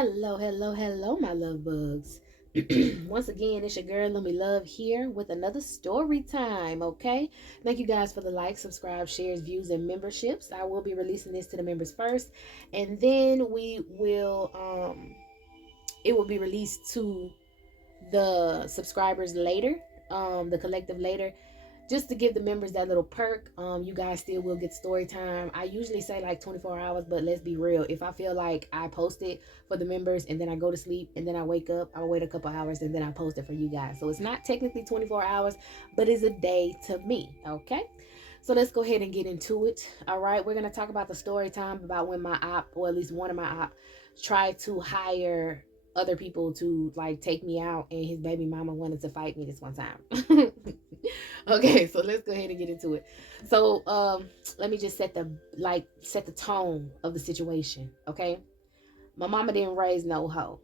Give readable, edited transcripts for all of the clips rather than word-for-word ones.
Hello, my love bugs. Once again, it's your girl Lumi Love here with another story time. Okay, thank you guys for the likes, subscribe, shares, views, and memberships. I will be releasing this to the members first, and then it will be released to the subscribers later, the collective later, just to give the members that little perk. You guys still will get story time. I usually say like 24 hours, but let's be real. If I feel like I post it for the members and then I go to sleep and then I wake up, I'll wait a couple hours and then I post it for you guys. So it's not technically 24 hours, but it's a day to me. Okay. So let's go ahead and get into it. All right. We're going to talk about the story time about when my op, or at least one of my op, tried to hire other people to like take me out, and his baby mama wanted to fight me this one time. Okay, so let's go ahead and get into it. So let me just set the tone of the situation. Okay, my mama didn't raise no hoe.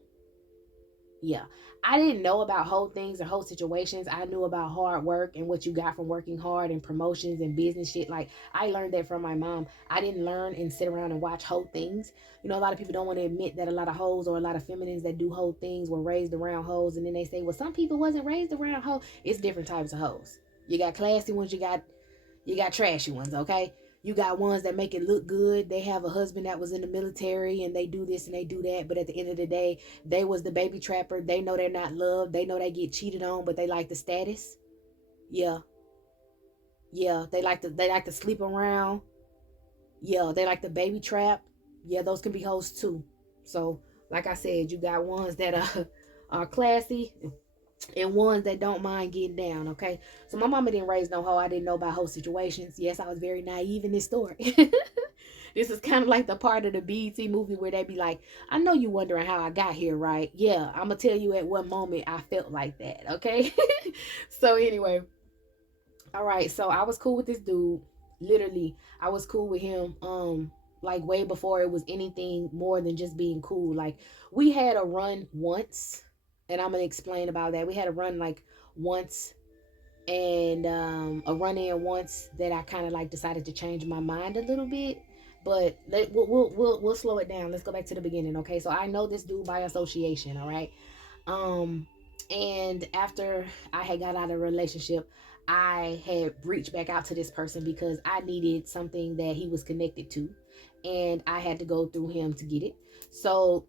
Yeah, I didn't know about whole things or whole situations. I knew about hard work and what you got from working hard and promotions and business shit. Like, I learned that from my mom. I didn't learn and sit around and watch whole things. You know, a lot of people don't want to admit that a lot of hoes or a lot of feminines that do whole things were raised around hoes, and then they say, well, some people wasn't raised around hoes. It's different types of hoes. You got classy ones, you got trashy ones. Okay, you got ones that make it look good. They have a husband that was in the military and they do this and they do that, but at the end of the day, they was the baby trapper. They know they're not loved. They know they get cheated on, but they like the status. Yeah. Yeah, they like to sleep around. Yeah, they like the baby trap. Yeah, those can be hoes too. So, like I said, you got ones that are classy and ones that don't mind getting down. Okay, so my mama didn't raise no hoe. I didn't know about whole situations. Yes, I was very naive in this story. This is kind of like the part of the BET movie where they be like, I know you wondering how I got here, right? Yeah, I'm gonna tell you at what moment I felt like that. Okay. So anyway, all right, so I was cool with this dude. Literally, I was cool with him like way before it was anything more than just being cool. Like, we had a run once, and I'm gonna explain about that. We had a run like once, and a run in once that I kind of like decided to change my mind a little bit. But we'll slow it down. Let's go back to the beginning. Okay, so I know this dude by association. All right. um and after I had got out of a relationship, I had reached back out to this person because I needed something that he was connected to, and I had to go through him to get it. So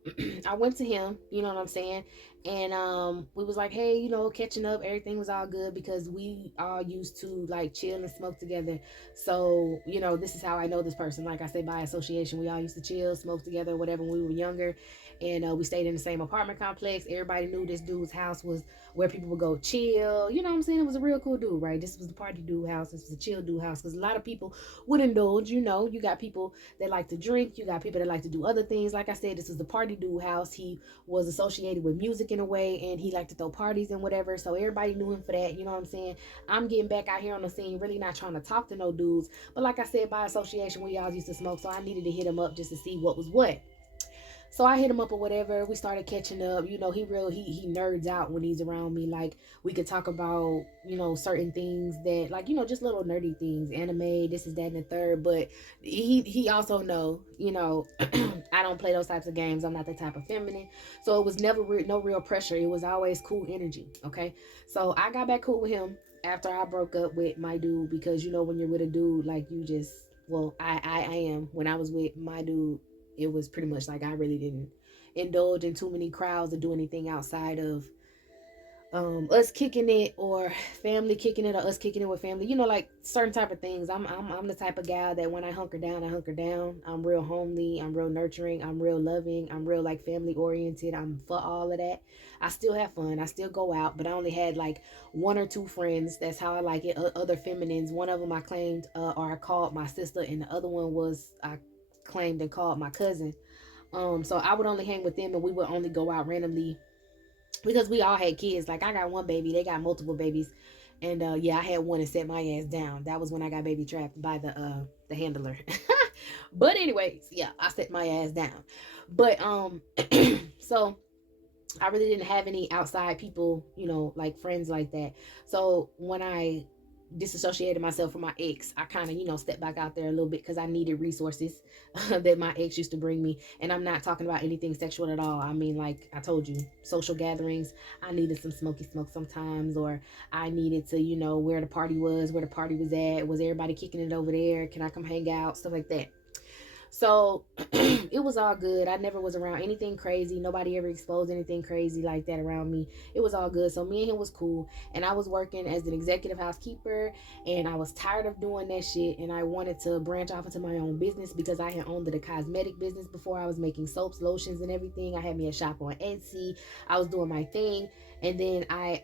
I went to him, you know what I'm saying? And we was like, hey, catching up, everything was all good because we all used to like chill and smoke together. So, this is how I know this person. Like I said, by association, we all used to chill, smoke together, whatever, when we were younger. And we stayed in the same apartment complex. Everybody knew this dude's house was where people would go chill. You know what I'm saying? It was a real cool dude, right? This was the party dude house. This was a chill dude house, because a lot of people would indulge. You got people that like to drink. You got people that like to do other things. Like I said, this was the party dude house. He was associated with music in a way, and he liked to throw parties and whatever. So everybody knew him for that. You know what I'm saying? I'm getting back out here on the scene, really not trying to talk to no dudes. But like I said, by association, we all used to smoke. So I needed to hit him up just to see what was what. So I hit him up or whatever. We started catching up. He nerds out when he's around me. Like, we could talk about, certain things that, like, just little nerdy things, anime, this is that and the third. But he also know, I don't play those types of games. I'm not that type of feminine. So it was never no real pressure. It was always cool energy. Okay. So I got back cool with him after I broke up with my dude, because when you're with a dude, like, you just, well, I am. When I was with my dude, it was pretty much like I really didn't indulge in too many crowds or do anything outside of us kicking it, or family kicking it, or us kicking it with family, like certain type of things. I'm the type of gal that when I hunker down, I hunker down. I'm real homely, I'm real nurturing, I'm real loving, I'm real like family oriented. I'm for all of that. I still have fun, I still go out, but I only had like one or two friends. That's how I like it. Other feminines, one of them I claimed or I called my sister, and the other one was I claimed and called my cousin. So I would only hang with them, and we would only go out randomly because we all had kids. Like, I got one baby, they got multiple babies, and yeah, I had one and set my ass down. That was when I got baby trapped by the handler. But anyways, yeah, I set my ass down. But so I really didn't have any outside people, like friends like that. So when I disassociated myself from my ex, I kind of, stepped back out there a little bit because I needed resources that my ex used to bring me. And I'm not talking about anything sexual at all. I mean, like I told you, social gatherings. I needed some smoky smoke sometimes, or I needed to, where the party was at. Was everybody kicking it over there? Can I come hang out? Stuff like that. So it was all good. I never was around anything crazy. Nobody ever exposed anything crazy like that around me. It was all good. So me and him was cool. And I was working as an executive housekeeper, and I was tired of doing that shit. And I wanted to branch off into my own business because I had owned the cosmetic business before. I was making soaps, lotions, and everything. I had me a shop on Etsy. I was doing my thing. And then I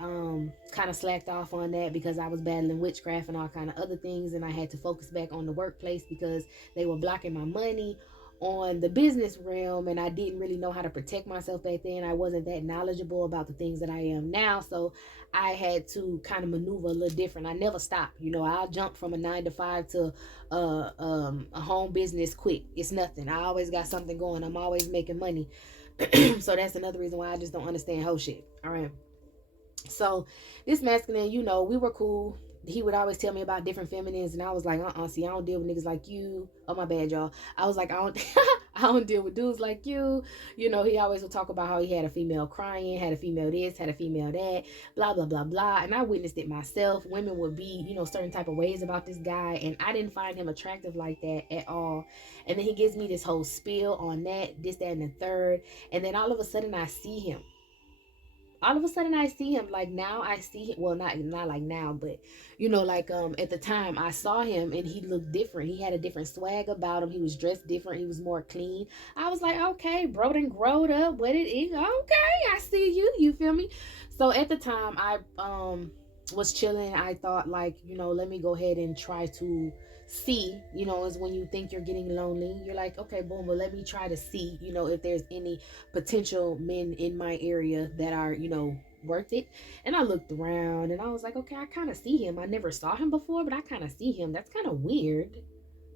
kind of slacked off on that because I was battling witchcraft and all kind of other things, and I had to focus back on the workplace because they were blocking my money on the business realm, and I didn't really know how to protect myself back then. I wasn't that knowledgeable about the things that I am now, so I had to kind of maneuver a little different. I never stopped. I'll jump from a 9 to 5 to a home business quick. It's nothing. I always got something going. I'm always making money. So that's another reason why I just don't understand whole shit. All right. So this masculine, we were cool. He would always tell me about different feminines, and I was like, see, I don't deal with niggas like you. Oh, my bad, y'all. I was like, I don't I don't deal with dudes like you. He always would talk about how he had a female crying, had a female this, had a female that, blah blah blah blah. And I witnessed it myself. Women would be, certain type of ways about this guy, and I didn't find him attractive like that at all. And then he gives me this whole spiel on that, this, that, and the third. And then all of a sudden I see him. Like now I see him, well, not like now, but at the time I saw him and he looked different. He had a different swag about him. He was dressed different. He was more clean. I was like, okay, bro done growed up. What it is? Okay, I see you feel me? So at the time I was chilling. I thought, like, let me go ahead and try to see, is when you think you're getting lonely, you're like, okay, boom, well, let me try to see, if there's any potential men in my area that are, worth it. And I looked around and I was like, okay, I kind of see him. I never saw him before, but I kind of see him. That's kind of weird.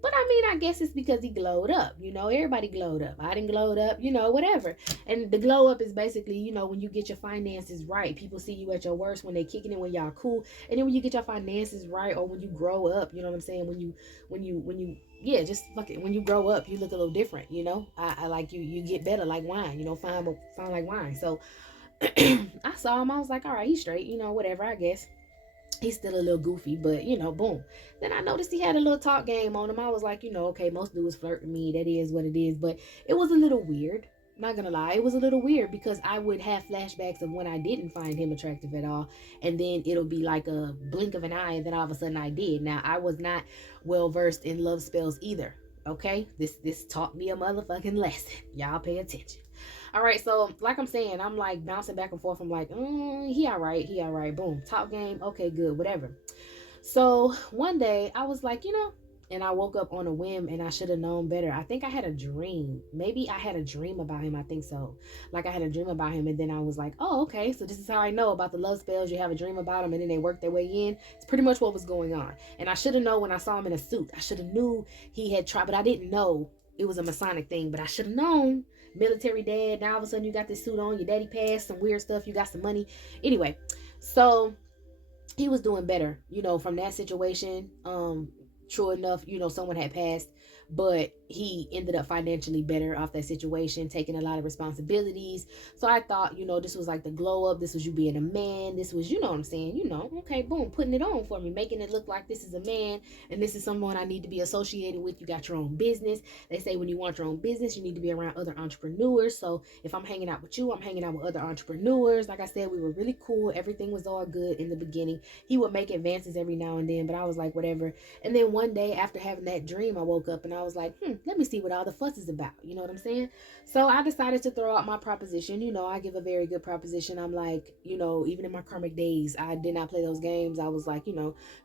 But I mean, I guess it's because he glowed up. Everybody glowed up. I didn't glowed up, whatever. And the glow up is basically, when you get your finances right. People see you at your worst when they kicking it, when y'all cool. And then when you get your finances right, or when you grow up, you know what I'm saying? When you yeah, just fuck it. When you grow up, you look a little different, I like you get better like wine, fine like wine. So I saw him, I was like, all right, he's straight, whatever, I guess. He's still a little goofy, but boom. Then I noticed he had a little talk game on him. I was like, okay, most dudes flirt with me. That is what it is. But it was a little weird. Not gonna lie, it was a little weird because I would have flashbacks of when I didn't find him attractive at all, and then it'll be like a blink of an eye, and then all of a sudden I did. Now I was not well versed in love spells either. Okay, this taught me a motherfucking lesson. Y'all pay attention. All right, so like I'm saying, I'm like bouncing back and forth. I'm like, he all right. Boom, top game. Okay, good, whatever. So one day I was like, and I woke up on a whim and I should have known better. I think I had a dream. Maybe I had a dream about him. I think so. Like I had a dream about him, and then I was like, oh, okay. So this is how I know about the love spells. You have a dream about them and then they work their way in. It's pretty much what was going on. And I should have known when I saw him in a suit. I should have knew he had tried, but I didn't know it was a Masonic thing. But I should have known. Military dad. Now all of a sudden you got this suit on. Your daddy passed some weird stuff. You got some money. Anyway, so he was doing better, from that situation. True enough, someone had passed, but he ended up financially better off that situation, taking a lot of responsibilities. So I thought, this was like the glow up. This was you being a man. This was, what I'm saying, okay, boom, putting it on for me, making it look like this is a man and this is someone I need to be associated with. You got your own business. They say when you want your own business, you need to be around other entrepreneurs. So if I'm hanging out with you, I'm hanging out with other entrepreneurs. Like I said, we were really cool. Everything was all good in the beginning. He would make advances every now and then, but I was like, whatever. And then one day after having that dream, I woke up and I was like, let me see what all the fuss is about. You know what I'm saying? So I decided to throw out my proposition. I give a very good proposition. I'm like, even in my karmic days, I did not play those games. I was like, if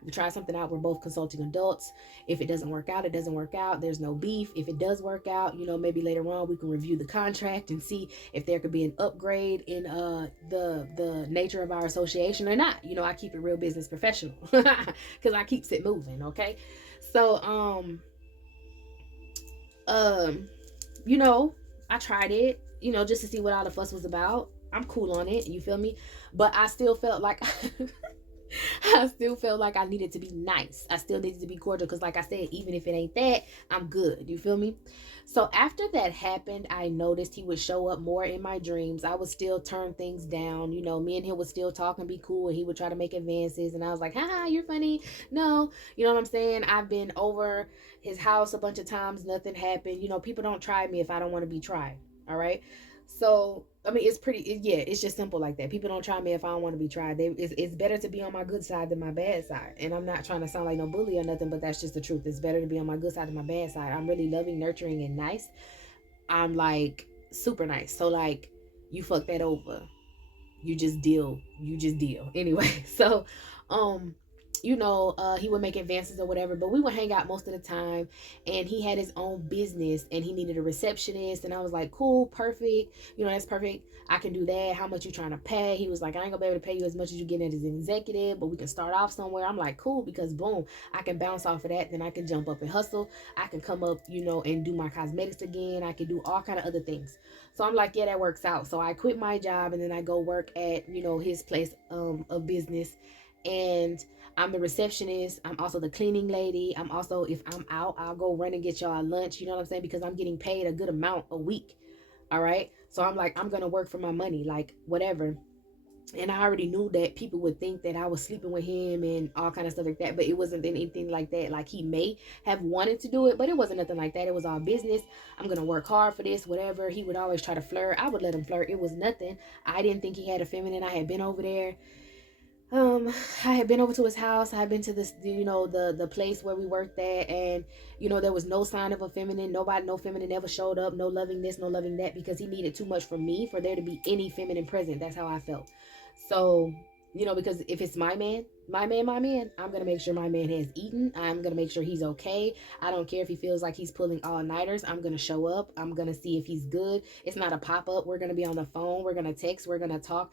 we try something out, we're both consulting adults. If it doesn't work out, it doesn't work out. There's no beef. If it does work out, maybe later on we can review the contract and see if there could be an upgrade in the nature of our association or not. I keep it real business professional because I keeps it moving. Okay. So, I tried it, just to see what all the fuss was about. I'm cool on it, you feel me? But I still felt like I still felt like I needed to be nice. I still needed to be cordial because, like I said, even if it ain't that, I'm good. You feel me? So after that happened, I noticed he would show up more in my dreams. I would still turn things down. You know, me and him would still talk and be cool, and he would try to make advances. And I was like, haha, you're funny. No, you know what I'm saying? I've been over his house a bunch of times. Nothing happened. You know, people don't try me if I don't want to be tried. All right. So I mean, it's pretty. Yeah, it's just simple like that. People don't try me if I don't want to be tried. It's better to be on my good side than my bad side. And I'm not trying to sound like no bully or nothing, but that's just the truth. It's better to be on my good side than my bad side. I'm really loving, nurturing, and nice. I'm like super nice. So like, you fuck that over, you just deal anyway. So um he would make advances or whatever, but we would hang out most of the time. And he had his own business and he needed a receptionist, and I was like, cool, perfect, that's perfect. I can do that. How much you trying to pay? He was like, I ain't gonna be able to pay you as much as you get as an executive, but we can start off somewhere. I'm like, cool, because boom, I can bounce off of that, then I can jump up and hustle. I can come up, and do my cosmetics again. I can do all kind of other things. So I'm like, yeah, that works out. So I quit my job and then I go work at, his place of business. And I'm the receptionist. I'm also the cleaning lady. I'm also, if I'm out, I'll go run and get y'all lunch. You know what I'm saying? Because I'm getting paid a good amount a week. All right. So I'm like, I'm going to work for my money, like whatever. And I already knew that people would think that I was sleeping with him and all kind of stuff like that, but it wasn't anything like that. Like, he may have wanted to do it, but it wasn't nothing like that. It was all business. I'm gonna work hard for this, whatever. He would always try to flirt. I would let him flirt. It was nothing. I didn't think he had a feminine. I had been over there. I had been over to his house. I had been to this, the place where we worked at, and there was no sign of a feminine. Nobody, no feminine ever showed up. No loving this, no loving that, because he needed too much from me for there to be any feminine present. That's how I felt. So, because if it's my man, I'm gonna make sure my man has eaten. I'm gonna make sure he's okay. I don't care if he feels like he's pulling all nighters. I'm gonna show up. I'm gonna see if he's good. It's not a pop up. We're gonna be on the phone. We're gonna text. We're gonna talk.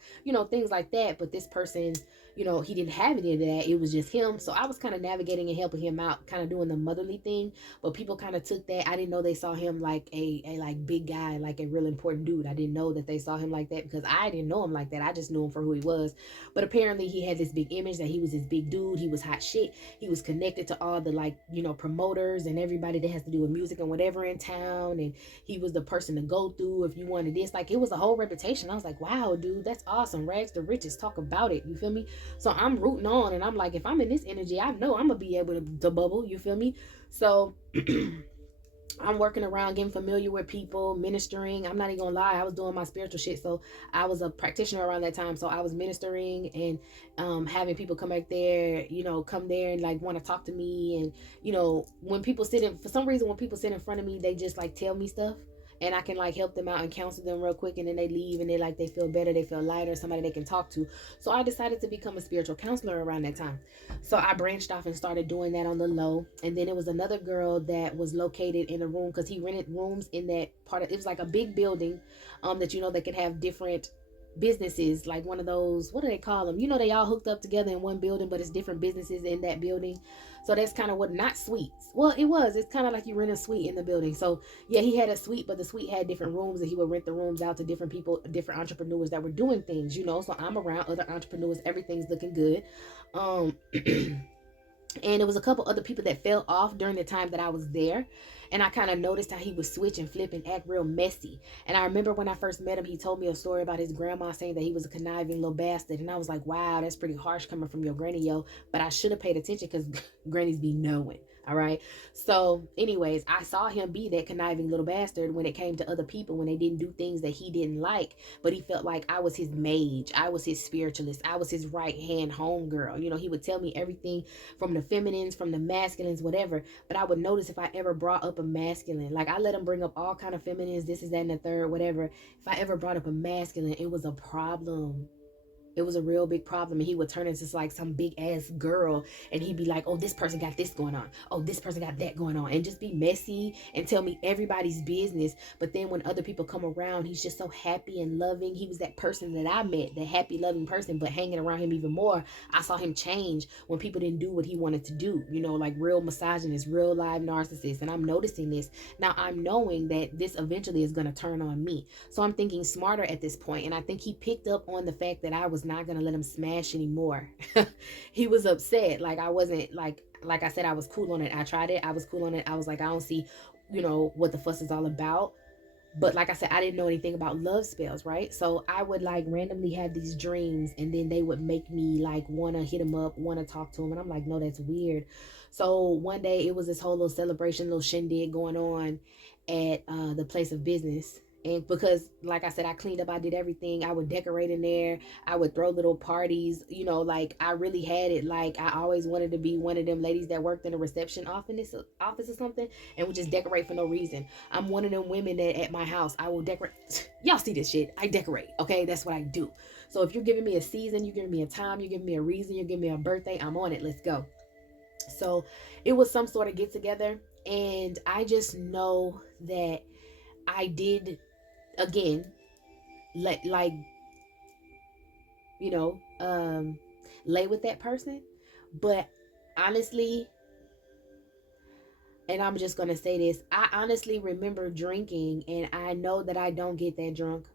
Things like that. But this person, he didn't have any of that. It was just him. So I was kind of navigating and helping him out, kind of doing the motherly thing. But people kind of took that. I didn't know they saw him like a like big guy, like a real important dude. I didn't know that they saw him like that because I didn't know him like that. I just knew him for who he was. But apparently he had this big image that he was this big dude. He was hot shit. He was connected to all the promoters and everybody that has to do with music and whatever in town. And he was the person to go through if you wanted this. Like, it was a whole reputation. I was like, wow, dude, that's awesome. Rags to riches. Talk about it. You feel me? So I'm rooting on, and I'm like, if I'm in this energy, I know I'm gonna be able to bubble. You feel me? So I'm working around, getting familiar with people, ministering. I'm not even gonna lie, I was doing my spiritual shit. So I was a practitioner around that time. So I was ministering and having people come back there, come there and like want to talk to me. And when people sit in, for some reason, when people sit in front of me, they just like tell me stuff. And I can like help them out and counsel them real quick, and then they leave and they feel better, they feel lighter, somebody they can talk to. So I decided to become a spiritual counselor around that time. So I branched off and started doing that on the low. And then it was another girl that was located in a room, because he rented rooms in that part of, it was like a big building that that could have different businesses, like one of those, what do they call them, they all hooked up together in one building, but it's different businesses in that building. So that's kind of what, not suites, well, it's kind of like you rent a suite in the building. So yeah, he had a suite, but the suite had different rooms, and he would rent the rooms out to different people, different entrepreneurs that were doing things. So I'm around other entrepreneurs, everything's looking good. um and there was a couple other people that fell off during the time that I was there. And I kind of noticed how he would switch and flip and act real messy. And I remember when I first met him, he told me a story about his grandma saying that he was a conniving little bastard. And I was like, wow, that's pretty harsh coming from your granny, yo. But I should have paid attention, because grannies be knowing. All right. So anyways, I saw him be that conniving little bastard when it came to other people, when they didn't do things that he didn't like. But he felt like I was his mage. I was his spiritualist. I was his right hand homegirl. He would tell me everything from the feminines, from the masculines, whatever. But I would notice if I ever brought up a masculine, like I let him bring up all kind of feminines, this is that and the third, whatever. If I ever brought up a masculine, it was a problem. It was a real big problem. And he would turn into like some big ass girl, and he'd be like, oh, this person got this going on, oh, this person got that going on, and just be messy and tell me everybody's business. But then when other people come around, he's just so happy and loving. He was that person that I met, that happy loving person. But hanging around him even more, I saw him change when people didn't do what he wanted to do, like real misogynist, real live narcissist. And I'm noticing this now. I'm knowing that this eventually is going to turn on me. So I'm thinking smarter at this point. And I think he picked up on the fact that I was not gonna let him smash anymore. He was upset. Like I wasn't like I said, I was cool on it. I tried it. I was cool on it. I was like, I don't see, what the fuss is all about. But like I said, I didn't know anything about love spells, right? So I would like randomly have these dreams, and then they would make me like want to hit him up, want to talk to him. And I'm like, no, that's weird. So one day it was this whole little celebration, little shindig going on at the place of business. And because, like I said, I cleaned up, I did everything. I would decorate in there. I would throw little parties, like I really had it. Like I always wanted to be one of them ladies that worked in a reception office or something, and would just decorate for no reason. I'm one of them women that at my house, I will decorate. Y'all see this shit. I decorate. Okay. That's what I do. So if you're giving me a season, you're giving me a time, you're giving me a reason, you're giving me a birthday, I'm on it. Let's go. So it was some sort of get together. And I just know that I did, again, like, you know, um, lay with that person. But honestly, and I'm just going to say this, I honestly remember drinking, and I know that I don't get that drunk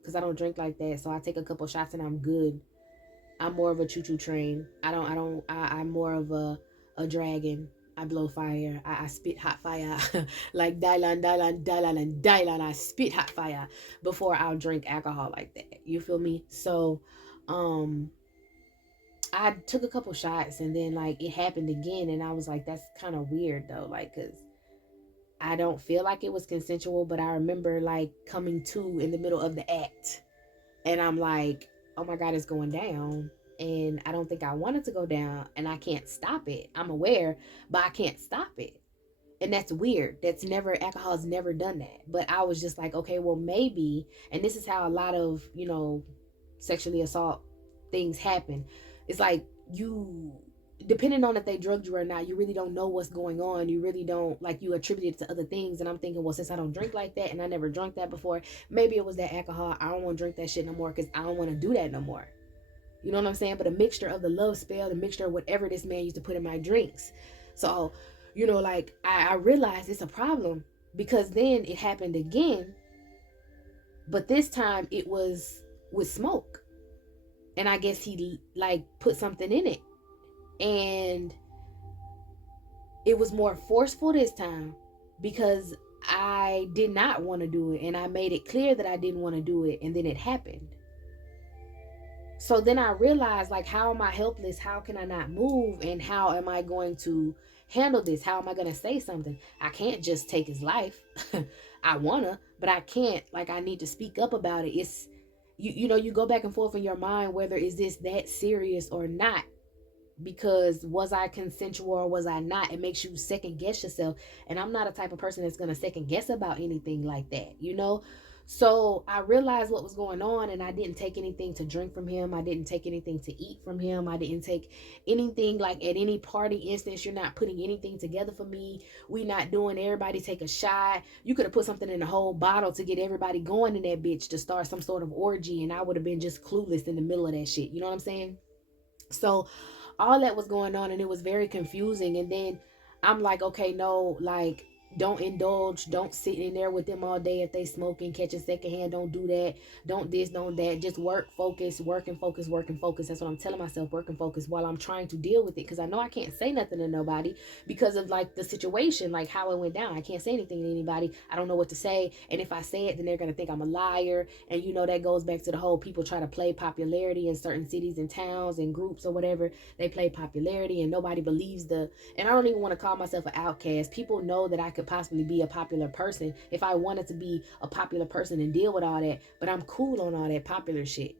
because I don't drink like that. So I take a couple shots and I'm good. I'm more of a choo-choo train. I'm more of a dragon. I blow fire. I spit hot fire. Like Dylan, Dylan, Dylan, and Dylan. I spit hot fire before I'll drink alcohol like that. You feel me? So, I took a couple shots, and then like it happened again, and I was like, that's kind of weird though. Like, cause I don't feel like it was consensual, but I remember like coming to in the middle of the act, and I'm like, oh my God, it's going down. And I don't think I want it to go down, and I can't stop it. I'm aware, but I can't stop it. And that's weird. Alcohol's never done that. But I was just like, okay, well, maybe, and this is how a lot of, sexually assault things happen. It's like depending on if they drugged you or not, you really don't know what's going on. You really don't, like, you attribute it to other things. And I'm thinking, well, since I don't drink like that and I never drank that before, maybe it was that alcohol. I don't want to drink that shit no more because I don't want to do that no more. You know what I'm saying? But a mixture of the love spell, the mixture of whatever this man used to put in my drinks. So, like I realized it's a problem, because then it happened again. But this time it was with smoke. And I guess he like put something in it. And it was more forceful this time because I did not want to do it. And I made it clear that I didn't want to do it. And then it happened. So then I realized, like, how am I helpless? How can I not move? And how am I going to handle this? How am I going to say something? I can't just take his life. I want to, but I can't. Like, I need to speak up about it. It's, you go back and forth in your mind, whether is this that serious or not. Because was I consensual or was I not? It makes you second guess yourself. And I'm not a type of person that's going to second guess about anything like that, So I realized what was going on, and I didn't take anything to drink from him. I didn't take anything to eat from him. I didn't take anything, like at any party instance. You're not putting anything together for me. We not doing everybody take a shot. You could have put something in a whole bottle to get everybody going in that bitch to start some sort of orgy, and I would have been just clueless in the middle of that shit. You know what I'm saying? So all that was going on, and it was very confusing. And then I'm like, okay, no, like, don't indulge. Don't sit in there with them all day if they smoking, catching secondhand. Don't do that. Don't this, don't that. Just work, focus, work and focus, work and focus. That's what I'm telling myself, work and focus, while I'm trying to deal with it. Because I know I can't say nothing to nobody because of like the situation, like how it went down. I can't say anything to anybody. I don't know what to say. And if I say it, then they're going to think I'm a liar. And that goes back to the whole people try to play popularity in certain cities and towns and groups or whatever. They play popularity and nobody believes and I don't even want to call myself an outcast. People know that I could possibly be a popular person if I wanted to be a popular person and deal with all that, but I'm cool on all that popular shit.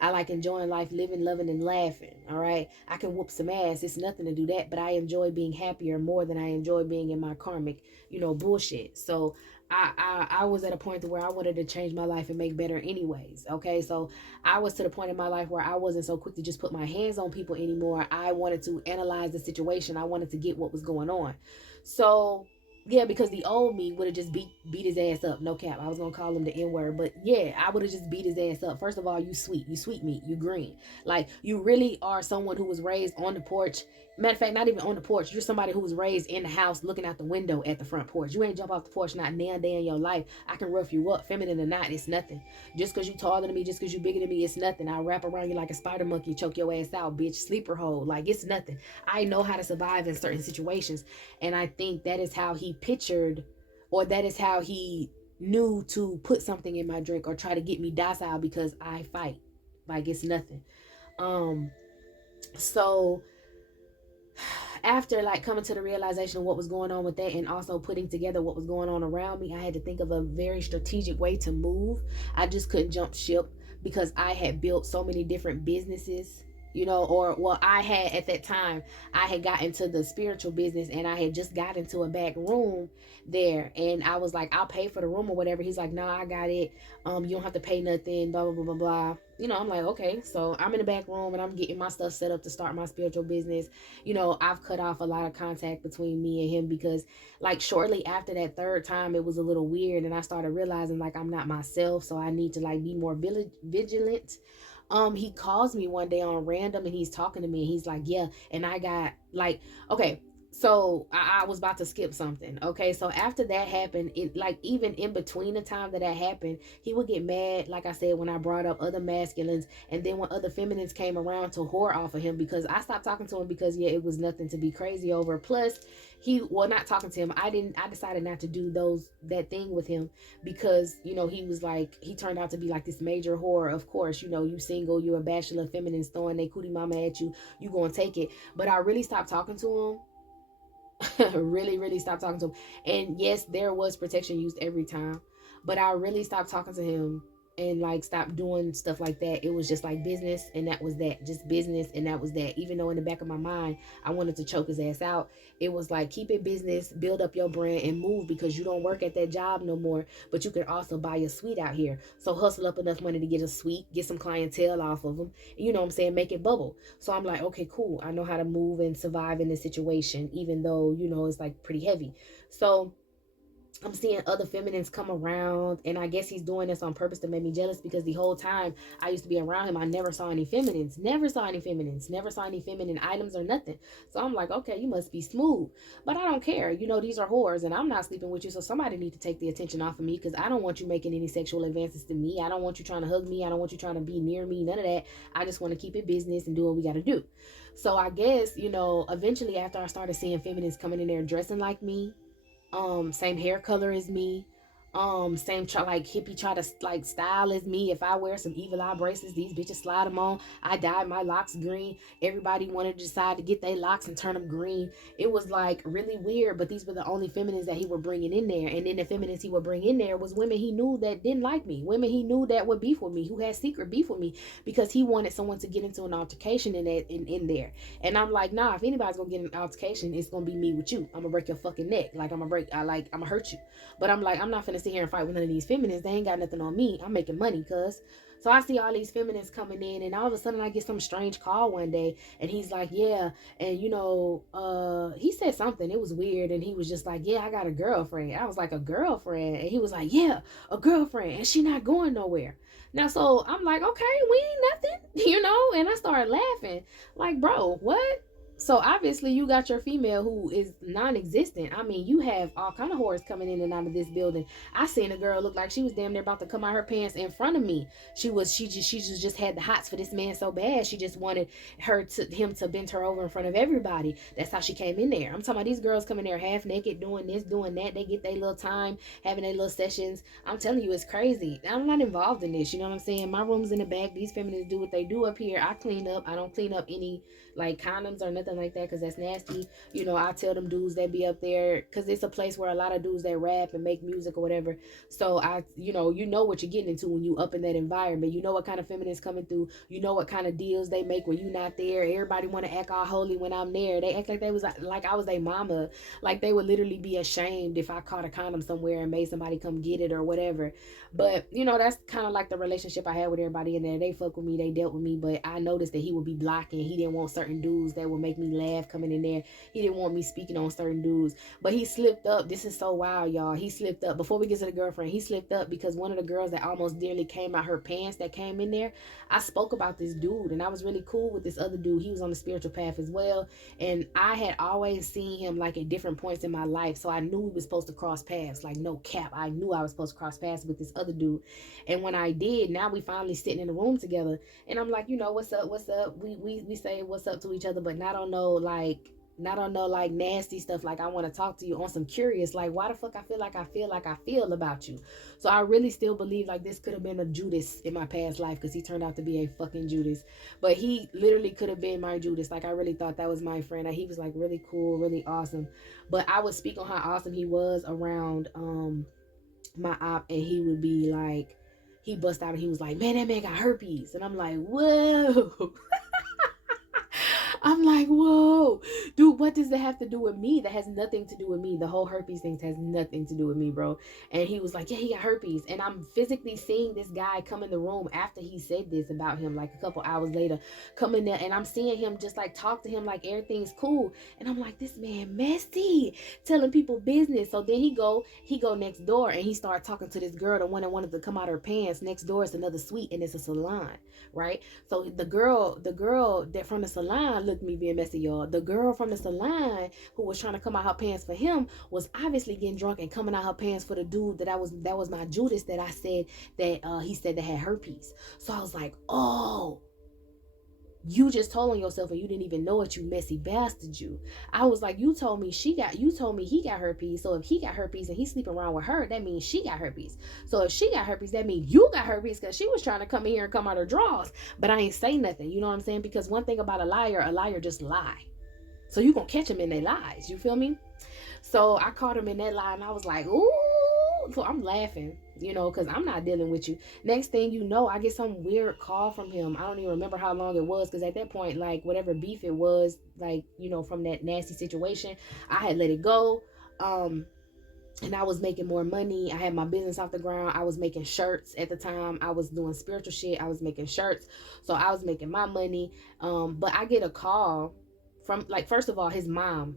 I like enjoying life, living, loving, and laughing. All right, I can whoop some ass. It's nothing to do that, but I enjoy being happier more than I enjoy being in my karmic, bullshit. So I was at a point to where I wanted to change my life and make better anyways. Okay, so I was to the point in my life where I wasn't so quick to just put my hands on people anymore. I wanted to analyze the situation. I wanted to get what was going on. So yeah, because the old me would have just beat his ass up. No cap. I was gonna call him the N-word, but yeah, I would have just beat his ass up. First of all, you sweet meat, you green. Like, you really are someone who was raised on the porch Matter of fact, not even on the porch. You're somebody who was raised in the house looking out the window at the front porch. You ain't jump off the porch not now day in your life. I can rough you up, feminine or not, it's nothing. Just because you taller than me, just because you bigger than me, it's nothing. I'll wrap around you like a spider monkey, choke your ass out, bitch, sleeper hole. Like, it's nothing. I know how to survive in certain situations. And I think that is how he pictured, or that is how he knew to put something in my drink or try to get me docile because I fight. Like, it's nothing. Um, so after like coming to the realization of what was going on with that and also putting together what was going on around me, I had to think of a very strategic way to move. I just couldn't jump ship because I had built so many different businesses, you know, or well, I had at that time, I had got into the spiritual business and I had just got into a back room there, and I was like, I'll pay for the room or whatever. He's like, nah, I got it. You don't have to pay nothing, blah blah blah blah blah. You know, I'm like, okay. So I'm in the back room and I'm getting my stuff set up to start my spiritual business. You know, I've cut off a lot of contact between me and him because like shortly after that third time it was a little weird, and I started realizing like I'm not myself, so I need to like be more vigilant. He calls me one day on random and he's talking to me and he's like, yeah, and I got like, okay, so I was about to skip something. Okay, so after that happened, it like even in between the time that happened, he would get mad, like I said, when I brought up other masculines, and then when other feminines came around to whore off of him because I stopped talking to him because yeah, it was nothing to be crazy over. Plus, he well not talking to him. I decided not to do that thing with him because you know he was like he turned out to be like this major whore. Of course, you know you single, you're a bachelor, feminines throwing their cootie mama at you, you gonna take it. But I really stopped talking to him. Really stopped talking to him. And yes, there was protection used every time, but I really stopped talking to him and like stopped doing stuff like that. It was just like business and that was that. Just business and that was that. Even though in the back of my mind I wanted to choke his ass out, it was like keep it business, build up your brand and move because you don't work at that job no more, but you can also buy a suite out here. So hustle up enough money to get a suite, get some clientele off of them, you know what I'm saying, make it bubble. So I'm like, okay, cool, I know how to move and survive in this situation, even though you know it's like pretty heavy. So I'm seeing other feminines come around, and I guess he's doing this on purpose to make me jealous because the whole time I used to be around him, I never saw any feminines, never saw any feminines, never saw any feminine items or nothing. So I'm like, okay, you must be smooth, but I don't care. You know, these are whores, and I'm not sleeping with you, so somebody need to take the attention off of me because I don't want you making any sexual advances to me. I don't want you trying to hug me. I don't want you trying to be near me. None of that. I just want to keep it business and do what we got to do. So I guess, you know, eventually after I started seeing feminines coming in there dressing like me, same hair color as me, same like hippie try to like style as me. If I wear some evil eye bracelets, these bitches slide them on. I dyed my locks green. Everybody wanted to decide to get their locks and turn them green. It was like really weird, but these were the only feminines that he were bringing in there. And then the feminines he would bring in there was women he knew that didn't like me, women he knew that would beef with me, who had secret beef with me because he wanted someone to get into an altercation in there. And I'm like, nah, if anybody's gonna get an altercation, it's gonna be me with you. I'm gonna break your fucking neck. Like I'm gonna hurt you. But I'm like, I'm not finna sit here and fight with none of these feminists. They ain't got nothing on me. I'm making money, cuz. So I see all these feminists coming in, and all of a sudden I get some strange call one day, and he's like, yeah, and you know, he said something. It was weird, and he was just like, yeah, I got a girlfriend. I was like, a girlfriend? And he was like, yeah, a girlfriend, and she not going nowhere. Now, so I'm like, okay, we ain't nothing, you know? And I started laughing. Like, bro, what? So obviously you got your female who is non-existent. I mean, you have all kind of whores coming in and out of this building. I seen a girl look like she was damn near about to come out her pants in front of me. She just had the hots for this man so bad. She just wanted him to bend her over in front of everybody. That's how she came in there. I'm talking about these girls coming there half naked, doing this, doing that. They get their little time, having their little sessions. I'm telling you, it's crazy. I'm not involved in this. You know what I'm saying? My room's in the back. These feminists do what they do up here. I clean up. I don't clean up any like condoms or nothing like that because that's nasty. You know, I tell them dudes that be up there because it's a place where a lot of dudes that rap and make music or whatever. So you know what you're getting into when you up in that environment. You know what kind of feminists coming through. You know what kind of deals they make when you not there. Everybody want to act all holy when I'm there. They act like they was like I was their mama. Like they would literally be ashamed if I caught a condom somewhere and made somebody come get it or whatever. But you know, that's kind of like the relationship I had with everybody in there. They fuck with me, they dealt with me, but I noticed that he would be blocking. He didn't want certain dudes that would make make me laugh coming in there. He didn't want me speaking on certain dudes. But he slipped up. This is so wild, y'all. He slipped up. Before we get to the girlfriend, he slipped up because one of the girls that almost nearly came out her pants that came in there, I spoke about this dude, and I was really cool with this other dude. He was on the spiritual path as well. And I had always seen him like at different points in my life. So I knew we was supposed to cross paths. Like, no cap. I knew I was supposed to cross paths with this other dude. And when I did, now we finally sitting in the room together. And I'm like, what's up? What's up? We say what's up to each other, but not on no like nasty stuff. Like, I want to talk to you on some curious, like, why the fuck I feel like I feel about you. So I really still believe like this could have been a Judas in my past life, because he turned out to be a fucking Judas. But he literally could have been my Judas. Like, I really thought that was my friend. Like, he was like really cool, really awesome. But I would speak on how awesome he was around my op, and he would be like, he bust out and he was like, man, that man got herpes. And I'm like, whoa. I'm like, whoa, dude, what does that have to do with me? That has nothing to do with me. The whole herpes thing has nothing to do with me, bro. And he was like, yeah, he got herpes. And I'm physically seeing this guy come in the room after he said this about him, like a couple hours later, come in there, and I'm seeing him just like talk to him like everything's cool. And I'm like, this man messy, telling people business. So then he go next door, and he started talking to this girl, the one that wanted to come out her pants. Next door is another suite, and it's a salon, right? So the girl that from the salon looked me being messy, y'all. The girl from the salon who was trying to come out her pants for him was obviously getting drunk and coming out her pants for the dude that was my Judas, that I said that he said that had herpes. So I was like, oh, you just told on yourself and you didn't even know it, you messy bastard, you. I was like, you told me he got herpes. So if he got herpes and he's sleeping around with her, that means she got herpes. So if she got herpes, that means you got herpes, because she was trying to come in here and come out her drawers. But I ain't say nothing. You know what I'm saying? Because one thing about a liar just lie. So you gonna catch them in their lies. You feel me? So I caught him in that lie, and I was like, ooh. So I'm laughing, because I'm not dealing with you. Next thing you know, I get some weird call from him. I don't even remember how long it was, because at that point, like, whatever beef it was, like, from that nasty situation, I had let it go. And I was making more money. I had my business off the ground. I was making shirts at the time. I was doing spiritual shit. I was making shirts. So I was making my money. But I get a call from, like, first of all, his mom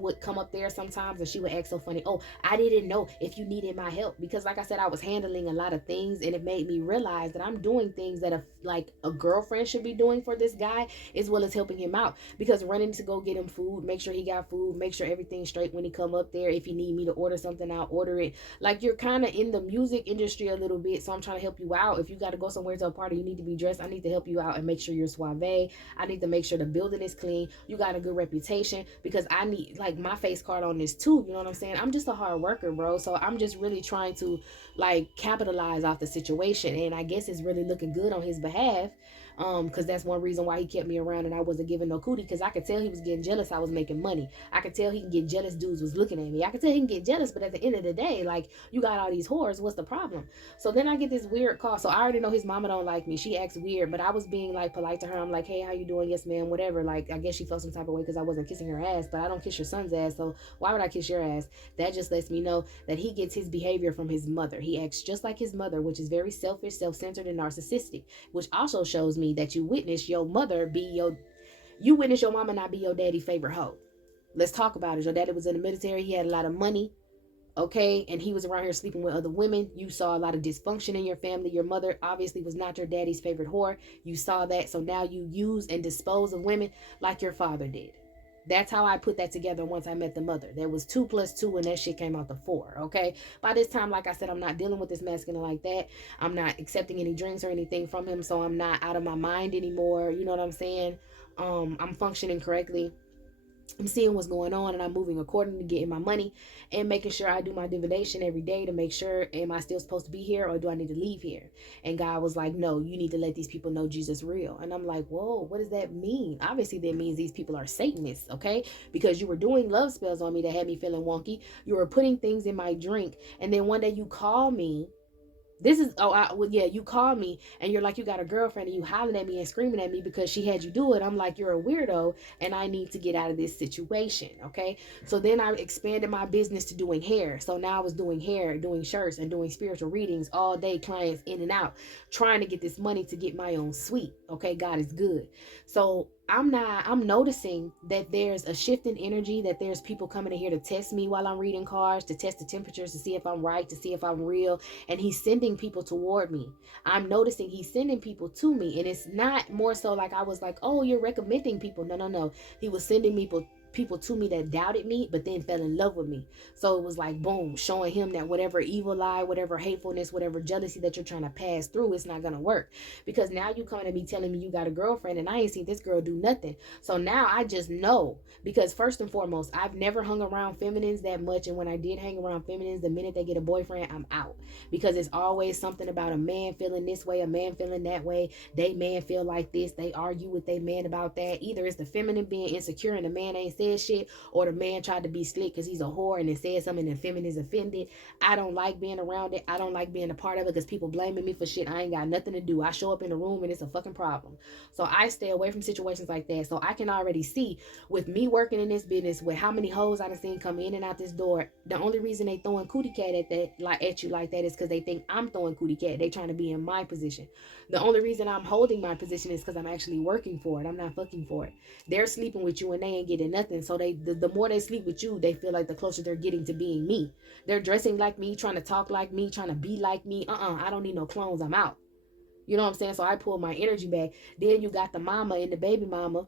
would come up there sometimes, and she would act so funny. Oh, I didn't know if you needed my help, because like I said, I was handling a lot of things, and it made me realize that I'm doing things that a girlfriend should be doing for this guy, as well as helping him out. Because running to go get him food, make sure he got food, make sure everything's straight when he come up there. If you need me to order something, I'll order it. Like, you're kind of in the music industry a little bit, so I'm trying to help you out. If you got to go somewhere to a party, you need to be dressed, I need to help you out and make sure you're suave. I need to make sure the building is clean. You got a good reputation, because I need, like, my face card on this too. You know what I'm saying? I'm just a hard worker, bro. So I'm just really trying to, like, capitalize off the situation, and I guess it's really looking good on his behalf. Because that's one reason why he kept me around and I wasn't giving no cootie, because I could tell he was getting jealous I was making money. I could tell he can get jealous dudes was looking at me. I could tell he can get jealous, but at the end of the day, like, you got all these whores, what's the problem? So then I get this weird call. So I already know his mama don't like me. She acts weird, but I was being, like, polite to her. I'm like, hey, how you doing? Yes, ma'am, whatever. Like, I guess she felt some type of way because I wasn't kissing her ass, but I don't kiss your son's ass, so why would I kiss your ass? That just lets me know that he gets his behavior from his mother. He acts just like his mother, which is very selfish, self-centered, and narcissistic, which also shows me that you witness your mother you witness your mama not be your daddy's favorite hoe. Let's talk about it. Your daddy was in the military. He had a lot of money. Okay, and he was around here sleeping with other women. You saw a lot of dysfunction in your family. Your mother obviously was not your daddy's favorite whore. You saw that, so now you use and dispose of women like your father did. That's how I put that together once I met the mother. There was 2 plus 2, and that shit came out to 4. Okay, by this time, like I said, I'm not dealing with this masculine like that. I'm not accepting any drinks or anything from him, so I'm not out of my mind anymore. You know what I'm saying? I'm functioning correctly. I'm seeing what's going on, and I'm moving accordingly to getting my money and making sure I do my divination every day to make sure, am I still supposed to be here, or do I need to leave here? And God was like, no, you need to let these people know Jesus real. And I'm like, whoa, what does that mean? Obviously that means these people are Satanists, okay? Because you were doing love spells on me that had me feeling wonky. You were putting things in my drink, and then one day you call me. You call me and you're like, you got a girlfriend, and you hollering at me and screaming at me because she had you do it. I'm like, you're a weirdo, and I need to get out of this situation. Okay. So then I expanded my business to doing hair. So now I was doing hair, doing shirts, and doing spiritual readings all day, clients in and out, trying to get this money to get my own suite. Okay. God is good. So I'm noticing that there's a shift in energy, that there's people coming in here to test me while I'm reading cards, to test the temperatures, to see if I'm right, to see if I'm real. And he's sending people toward me. I'm noticing he's sending people to me. And it's not more so like I was like, oh, you're recommending people. No, no, no. He was sending people to me that doubted me but then fell in love with me. So it was like boom, showing him that whatever evil lie, whatever hatefulness, whatever jealousy that you're trying to pass through, it's not gonna work. Because now you coming to me telling me you got a girlfriend and I ain't seen this girl do nothing. So now I just know, because first and foremost, I've never hung around feminines that much, and when I did hang around feminines, the minute they get a boyfriend, I'm out. Because it's always something about a man feeling this way, a man feeling that way, they man feel like this, they argue with their man about that. Either it's the feminine being insecure and the man ain't said shit, or the man tried to be slick because he's a whore and then said something and the feminine is offended. I don't like being around it. I don't like being a part of it because people blaming me for shit I ain't got nothing to do. I show up in a room and it's a fucking problem. So I stay away from situations like that. So I can already see with me working in this business, with how many hoes I've seen come in and out this door, the only reason they throwing cootie cat at that, like at you like that, is because they think I'm throwing cootie cat. They trying to be in my position. The only reason I'm holding my position is because I'm actually working for it. I'm not fucking for it. They're sleeping with you and they ain't getting nothing. So the more they sleep with you, they feel like the closer they're getting to being me. They're dressing like me, trying to talk like me, trying to be like me. I don't need no clones. I'm out. You know what I'm saying? So I pull my energy back. Then you got the mama and the baby mama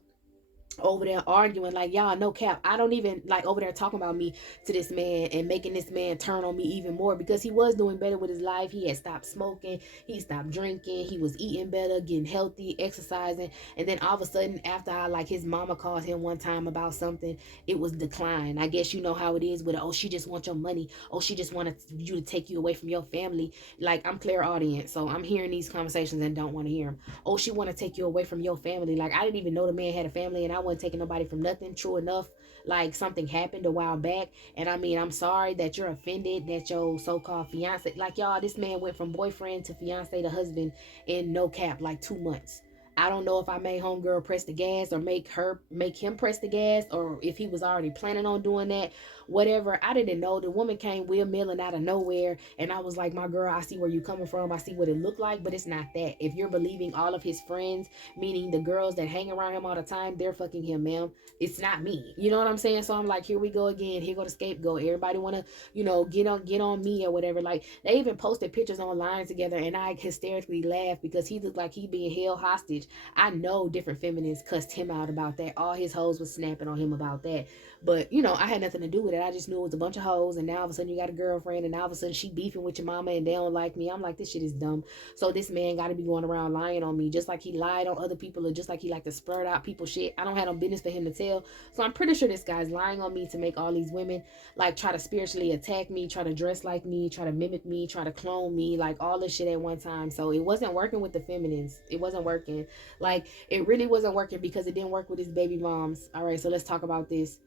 over there arguing like, y'all, no cap, I don't even like, over there talking about me to this man and making this man turn on me even more, because he was doing better with his life. He had stopped smoking, he stopped drinking, he was eating better, getting healthy, exercising. And then all of a sudden, after I, like, his mama called him one time about something, it was decline. I guess you know how it is with, oh, she just wants your money, oh, she just wanted you to take you away from your family. Like, I'm clairaudient, so I'm hearing these conversations and don't want to hear them. Oh, she want to take you away from your family. Like, I didn't even know the man had a family, and I wasn't taking nobody from nothing. True enough, like, something happened a while back, and I mean, I'm sorry that you're offended that your so-called fiance, like, y'all, this man went from boyfriend to fiance to husband in no cap, like 2 months. I don't know if I made homegirl press the gas or make him press the gas, or if he was already planning on doing that. Whatever, I didn't know. The woman came windmilling out of nowhere, and I was like, my girl, I see where you coming from, I see what it looked like, but it's not that. If you're believing all of his friends, meaning the girls that hang around him all the time, they're fucking him, ma'am. It's not me. You know what I'm saying? So I'm like, here we go again. Here go the scapegoat. Everybody wanna, get on me or whatever. Like, they even posted pictures online together, and I hysterically laughed because he looked like he being held hostage. I know different feminists cussed him out about that. All his hoes was snapping on him about that. But, I had nothing to do with it. I just knew it was a bunch of hoes, and now all of a sudden you got a girlfriend, and now all of a sudden she beefing with your mama and they don't like me. I'm like, this shit is dumb. So this man got to be going around lying on me, just like he lied on other people, or just like he like to spread out people shit. I don't have no business for him to tell. So I'm pretty sure this guy's lying on me to make all these women, like, try to spiritually attack me, try to dress like me, try to mimic me, try to clone me, like, all this shit at one time. So it wasn't working with the feminines. It wasn't working. Like, it really wasn't working because it didn't work with his baby moms. All right, so let's talk about this.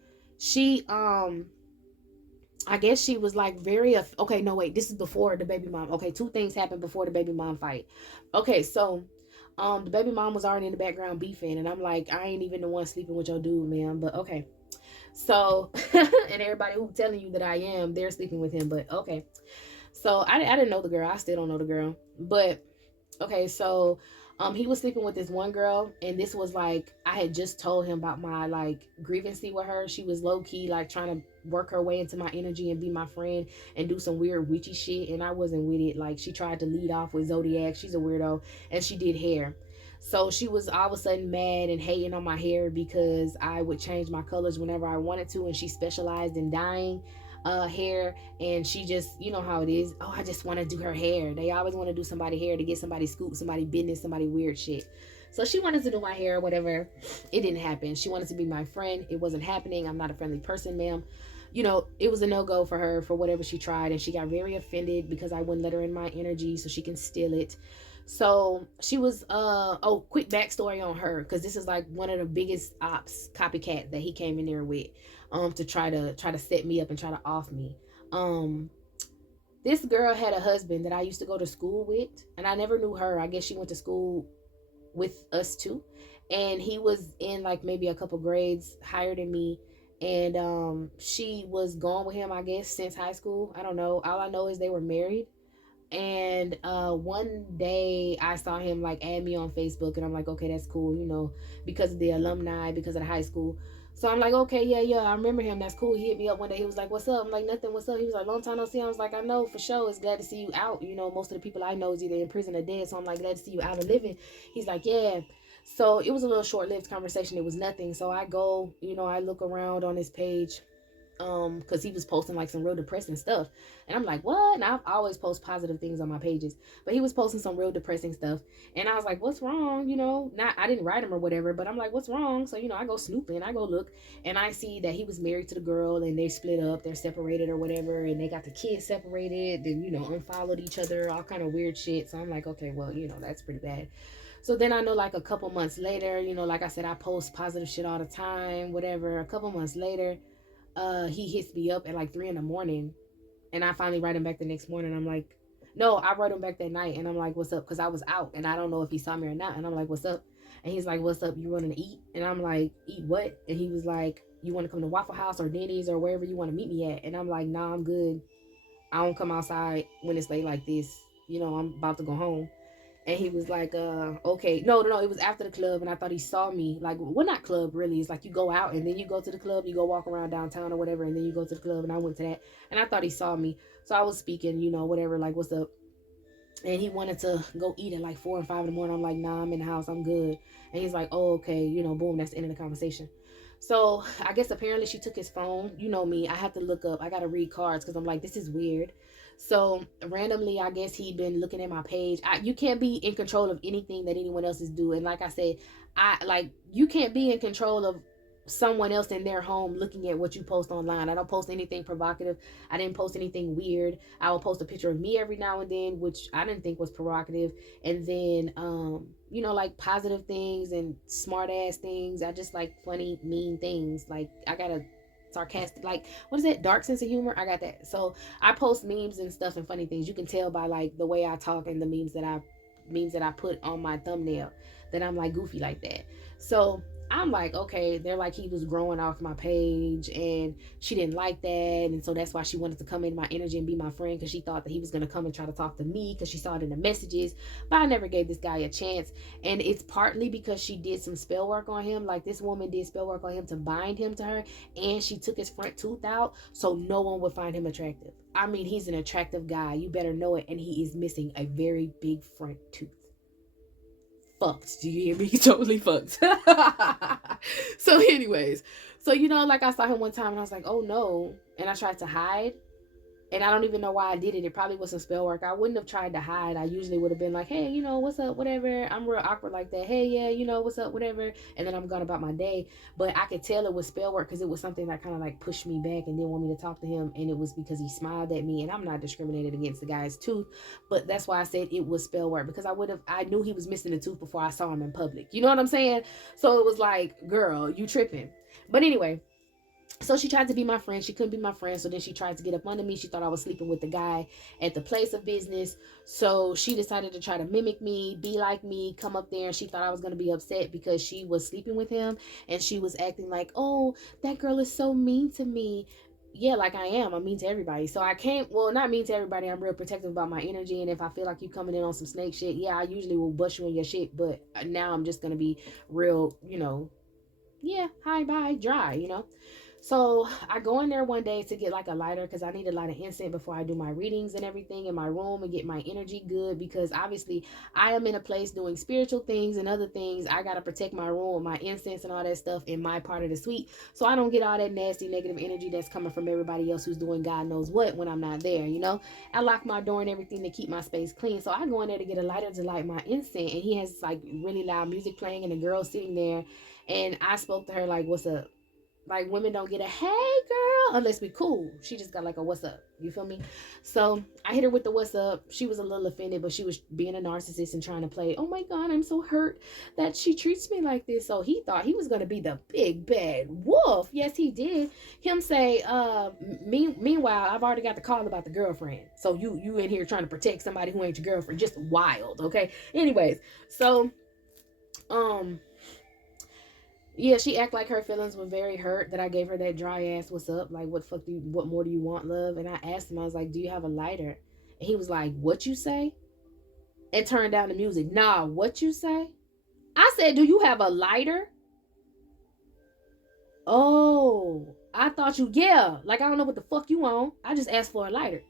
She I guess she was like very okay, no wait, this is before the baby mom. Okay, two things happened before the baby mom fight. Okay, so the baby mom was already in the background beefing, and I'm like, I ain't even the one sleeping with your dude, man. But okay. So and everybody who telling you that I am, they're sleeping with him, but okay. So I didn't know the girl. I still don't know the girl. But okay, so he was sleeping with this one girl, and this was like, I had just told him about my, like, grievancy with her. She was low-key like trying to work her way into my energy and be my friend and do some weird witchy shit, and I wasn't with it. Like, she tried to lead off with zodiac, she's a weirdo, and she did hair. So she was all of a sudden mad and hating on my hair because I would change my colors whenever I wanted to, and she specialized in dyeing hair. And she just, you know how it is, oh, I just want to do her hair. They always want to do somebody hair to get somebody scoop, somebody business, somebody weird shit. So she wanted to do my hair, whatever. It didn't happen. She wanted to be my friend. It wasn't happening. I'm not a friendly person, ma'am. It was a no-go for her for whatever she tried, and she got very offended because I wouldn't let her in my energy so she can steal it. So she was quick backstory on her, because this is like one of the biggest ops copycat that he came in there with, to try to set me up and try to off me. um this girl had a husband that I used to go to school with, and I never knew her. I guess she went to school with us too, and he was in like maybe a couple grades higher than me. And she was gone with him, I guess, since high school. I don't know. All I know is they were married. And one day I saw him like add me on Facebook, and I'm like, okay, that's cool, because of the alumni, because of the high school. So I'm like, okay, yeah, yeah, I remember him. That's cool. He hit me up one day. He was like, what's up? I'm like, nothing. What's up? He was like, long time no see. I was like, I know for sure. It's glad to see you out. Most of the people I know is either in prison or dead. So I'm like, glad to see you out and living. He's like, yeah. So it was a little short lived conversation. It was nothing. So I go, I look around on his page, because he was posting like some real depressing stuff, and I'm like, what? And I always post positive things on my pages, but he was posting some real depressing stuff, and I was like, what's wrong? Not, I didn't write him or whatever, but I'm like, what's wrong? So I go snooping, I go look, and I see that he was married to the girl, and they split up, they're separated or whatever, and they got the kids separated, then unfollowed each other, all kind of weird shit. So I'm like, okay, well, that's pretty bad. So then I know, like, a couple months later, like I said, I post positive shit all the time, whatever. A couple months later, he hits me up at like 3 in the morning, and I finally write him back the next morning. I'm like, no, I wrote him back that night, and I'm like, what's up? Because I was out, and I don't know if he saw me or not. And I'm like, what's up? And he's like, what's up? You want to eat? And I'm like, eat what? And he was like, you want to come to Waffle House or Denny's or wherever you want to meet me at? And I'm like, nah, I'm good. I don't come outside when it's late like this. I'm about to go home. And he was like, okay. No, no, no. It was after the club, and I thought he saw me. Like, well, not club, really. It's like you go out, and then you go to the club, you go walk around downtown or whatever, and then you go to the club, and I went to that. And I thought he saw me. So I was speaking, whatever, like, what's up? And he wanted to go eat at like 4 and 5 in the morning. I'm like, nah, I'm in the house, I'm good. And he's like, oh, okay, boom, that's the end of the conversation. So I guess apparently she took his phone. You know me, I have to look up, I gotta read cards, because I'm like, this is weird. So randomly, I guess he'd been looking at my page. You can't be in control of anything that anyone else is doing. Like I said, you can't be in control of someone else in their home looking at what you post online. I don't post anything provocative. I didn't post anything weird. I will post a picture of me every now and then, which I didn't think was provocative. And then like positive things and smart ass things. I just like funny, mean things. Like, I got a sarcastic, like, what is it, dark sense of humor. I got that. So I post memes and stuff and funny things. You can tell by like the way I talk and the memes that I put on my thumbnail that I'm like goofy like that. So I'm like, okay, they're like, he was growing off my page, and she didn't like that. And so that's why she wanted to come in my energy and be my friend, because she thought that he was going to come and try to talk to me, because she saw it in the messages. But I never gave this guy a chance. And it's partly because she did some spell work on him. Like, this woman did spell work on him to bind him to her, and she took his front tooth out so no one would find him attractive. I mean, he's an attractive guy. You better know it. And he is missing a very big front tooth. Fucked. Do you hear me? Totally fucked. So, anyways, so like, I saw him one time, and I was like, oh no. And I tried to hide, and I don't even know why I did it. It probably was some spell work. I wouldn't have tried to hide. I usually would have been like, hey, what's up, whatever. I'm real awkward like that. Hey, yeah, what's up, whatever. And then I'm going about my day. But I could tell it was spell work, because it was something that kind of like pushed me back and didn't want me to talk to him. And it was because he smiled at me. And I'm not discriminated against the guy's tooth, but that's why I said it was spell work, because I knew he was missing a tooth before I saw him in public. You know what I'm saying? So it was like, girl, you tripping. But anyway, so she tried to be my friend. She couldn't be my friend. So then she tried to get up under me. She thought I was sleeping with the guy at the place of business. So she decided to try to mimic me, be like me, come up there. And she thought I was going to be upset because she was sleeping with him. And she was acting like, oh, that girl is so mean to me. Yeah, like I am. I'm mean to everybody. So I can't, well, not mean to everybody. I'm real protective about my energy. And if I feel like you coming in on some snake shit, yeah, I usually will bust you in your shit. But now I'm just going to be real, yeah, hi, bye, dry. So I go in there one day to get like a lighter, because I need to light an incense before I do my readings and everything in my room and get my energy good, because obviously I am in a place doing spiritual things and other things. I got to protect my room, my incense and all that stuff in my part of the suite, so I don't get all that nasty negative energy that's coming from everybody else who's doing God knows what when I'm not there. I lock my door and everything to keep my space clean. So I go in there to get a lighter to light my incense, and he has like really loud music playing, and the girl sitting there, and I spoke to her like, what's up? Like, women don't get a hey girl unless we cool. She just got like a what's up. You feel me? So I hit her with the what's up. She was a little offended, but she was being a narcissist and trying to play, oh my God, I'm so hurt that she treats me like this. So he thought he was gonna be the big bad wolf. Yes, he did. Him say, meanwhile, I've already got the call about the girlfriend. So you in here trying to protect somebody who ain't your girlfriend. Just wild, okay? Anyways, so yeah, she act like her feelings were very hurt that I gave her that dry ass what's up, like, what more do you want, love? And I asked him, I was like, do you have a lighter? And he was like, what you say? And turned down the music. Nah, what you say? I said, do you have a lighter? Oh, I thought you, yeah. Like, I don't know what the fuck you on. I just asked for a lighter.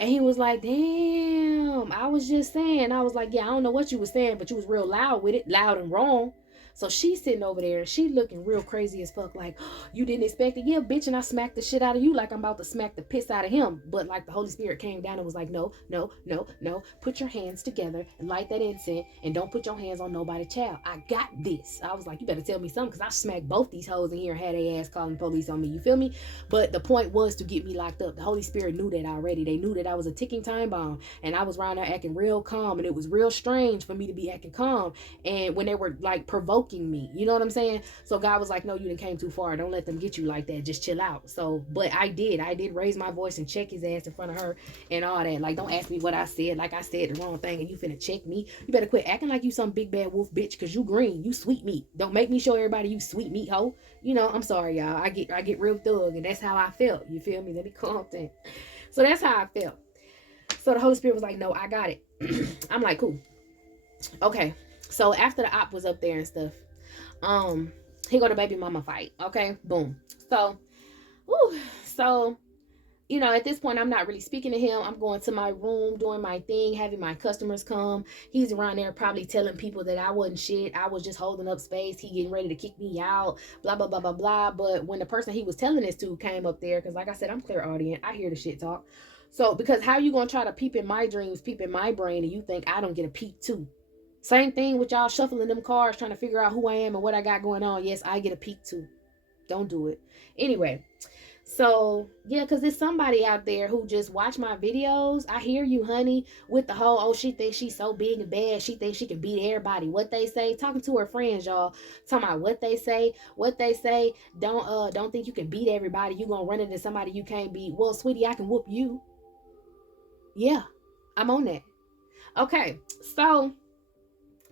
And he was like, damn, I was just saying. I was like, yeah, I don't know what you was saying, but you was real loud with it, loud and wrong. So she's sitting over there and she looking real crazy as fuck, like, oh, you didn't expect it? Yeah, bitch, and I smacked the shit out of you like I'm about to smack the piss out of him. But like the Holy Spirit came down and was like, no, no, no, no. Put your hands together and light that incense and don't put your hands on nobody's child. I got this. I was like, you better tell me something because I smacked both these hoes in here and had their ass calling the police on me. You feel me? But the point was to get me locked up. The Holy Spirit knew that already. They knew that I was a ticking time bomb and I was around there acting real calm, and it was real strange for me to be acting calm and when they were like provoking me, you know what I'm saying? So God was like, no, you done came too far. Don't let them get you like that. Just chill out. So, but I did raise my voice and check his ass in front of her and all that. Like, don't ask me what I said. Like I said the wrong thing and you finna check me. You better quit acting like you some big bad wolf bitch, because you green. You sweet meat. Don't make me show everybody you sweet meat hoe. You know, I'm sorry, y'all. I get real thug, and that's how I felt. You feel me? Let me calm down. So that's how I felt. So the Holy Spirit was like, no, I got it. I'm like, cool. Okay. So after the op was up there and stuff, he go to baby mama fight. Okay, boom. So, whew, so at this point, I'm not really speaking to him. I'm going to my room, doing my thing, having my customers come. He's around there probably telling people that I wasn't shit. I was just holding up space. He getting ready to kick me out, blah, blah, blah, blah, blah. But when the person he was telling this to came up there, because like I said, I'm clairaudient. I hear the shit talk. So, because how you going to try to peep in my dreams, peep in my brain, and you think I don't get a peep too? Same thing with y'all shuffling them cards, trying to figure out who I am and what I got going on. Yes, I get a peek too. Don't do it. Anyway, so yeah, because there's somebody out there who just watch my videos. I hear you, honey, with the whole, oh, she thinks she's so big and bad. She thinks she can beat everybody. What they say, talking to her friends, y'all, talking about what they say. Don't think you can beat everybody. You gonna run into somebody you can't beat. Well, sweetie, I can whoop you. Yeah, I'm on that. Okay, so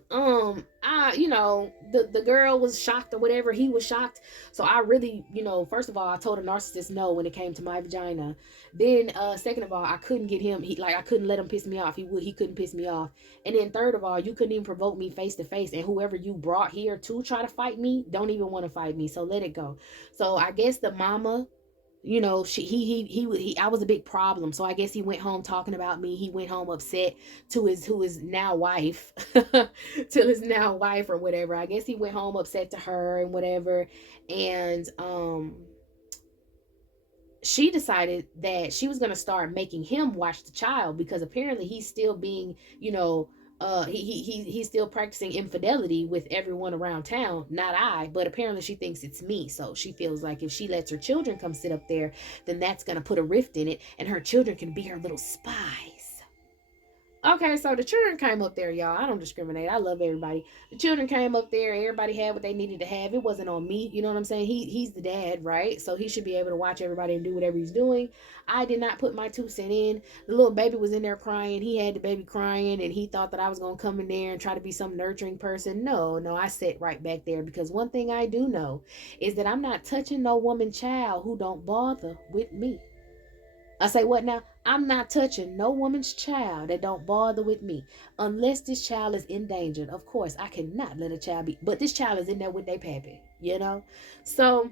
the girl was shocked or whatever, he was shocked. So I really, first of all, I told a narcissist no when it came to my vagina. Then second of all, I couldn't get him, I couldn't let him piss me off. He couldn't piss me off. And then third of all, you couldn't even provoke me face to face, and whoever you brought here to try to fight me don't even want to fight me, so let it go. So I guess the mama, I was a big problem. So I guess he went home talking about me. He went home upset to his now wife, to his now wife or whatever. I guess he went home upset to her and whatever. And she decided that she was going to start making him watch the child, because apparently he's still being, he's still practicing infidelity with everyone around town. Not I, but apparently she thinks it's me. So she feels like if she lets her children come sit up there, then that's going to put a rift in it, and her children can be her little spies. Okay, so the children came up there, y'all. I don't discriminate. I love everybody. The children came up there. Everybody had what they needed to have. It wasn't on me. You know what I'm saying? He's the dad, right? So he should be able to watch everybody and do whatever he's doing. I did not put my 2 cents in. The little baby was in there crying. He had the baby crying, and he thought that I was going to come in there and try to be some nurturing person. No, I sat right back there, because one thing I do know is that I'm not touching no woman child who don't bother with me. I say what now? I'm not touching no woman's child that don't bother with me, unless this child is endangered. Of course, I cannot let a child be, but this child is in there with their pappy, So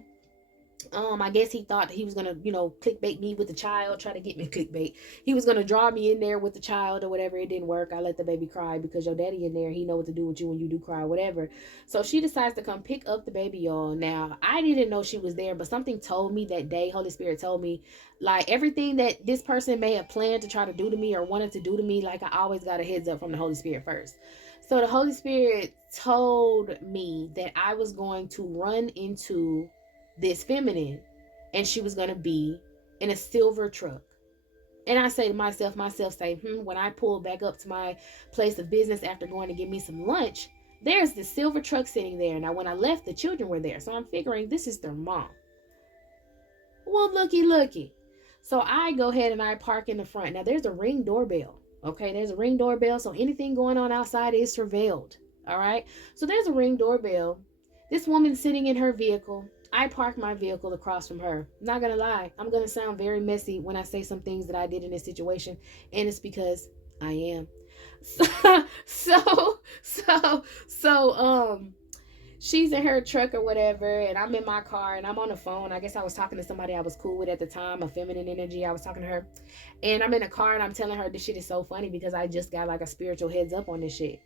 I guess he thought that he was gonna, clickbait me with the child, try to get me clickbait. He was gonna draw me in there with the child or whatever. It didn't work. I let the baby cry, because your daddy in there, he know what to do with you when you do cry, whatever. So she decides to come pick up the baby, y'all. Now, I didn't know she was there, but something told me that day, Holy Spirit told me, like, everything that this person may have planned to try to do to me or wanted to do to me, like, I always got a heads up from the Holy Spirit first. So the Holy Spirit told me that I was going to run into this feminine, and she was going to be in a silver truck. And I say to myself say, when I pull back up to my place of business after going to get me some lunch, there's the silver truck sitting there. Now, when I left, the children were there. So I'm figuring this is their mom. Well, looky. So I go ahead and I park in the front. Now, there's a Ring doorbell. Okay, there's a Ring doorbell. So anything going on outside is surveilled. All right. So there's a Ring doorbell. This woman sitting in her vehicle. I parked my vehicle across from her. Not gonna lie, I'm gonna sound very messy when I say some things that I did in this situation, and it's because I am. So, so, she's in her truck or whatever, and I'm in my car and I'm on the phone. I guess I was talking to somebody I was cool with at the time, a feminine energy. I was talking to her, and I'm in a car and I'm telling her this shit is so funny because I just got like a spiritual heads up on this shit.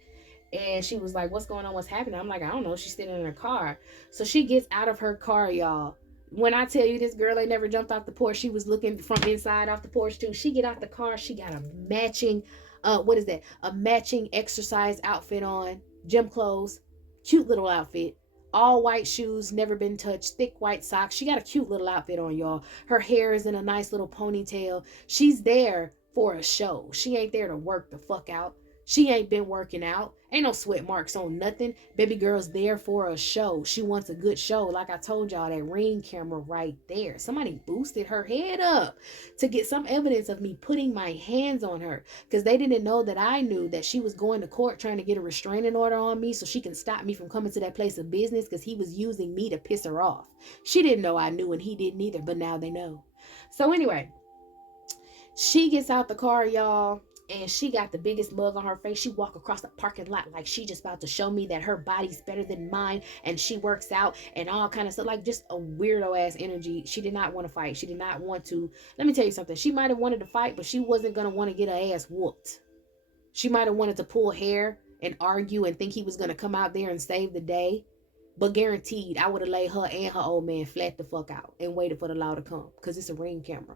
And she was like, "What's going on? What's happening?" I'm like, "I don't know." She's sitting in her car. So she gets out of her car, y'all. When I tell you this girl ain't never jumped off the porch, she was looking from inside off the porch too. She get out the car. She got a matching, what is that? A matching exercise outfit on, gym clothes, cute little outfit. All white shoes, never been touched, thick white socks. She got a cute little outfit on, y'all. Her hair is in a nice little ponytail. She's there for a show. She ain't there to work the fuck out. She ain't been working out. Ain't no sweat marks on nothing. Baby girl's there for a show. She wants a good show. Like I told y'all, that ring camera right there. Somebody boosted her head up to get some evidence of me putting my hands on her. Because they didn't know that I knew that she was going to court trying to get a restraining order on me so she can stop me from coming to that place of business because he was using me to piss her off. She didn't know I knew and he didn't either, but now they know. So anyway, she gets out the car, y'all, and she got the biggest mug on her face. She walk across the parking lot like she just about to show me that her body's better than mine, and she works out and all kind of stuff. Like just a weirdo ass energy. She did not want to fight. She did not want to. Let me tell you something. She might have wanted to fight, but she wasn't gonna want to get her ass whooped. She might have wanted to pull hair and argue and think he was gonna come out there and save the day. But guaranteed, I would have laid her and her old man flat the fuck out and waited for the law to come because it's a ring camera.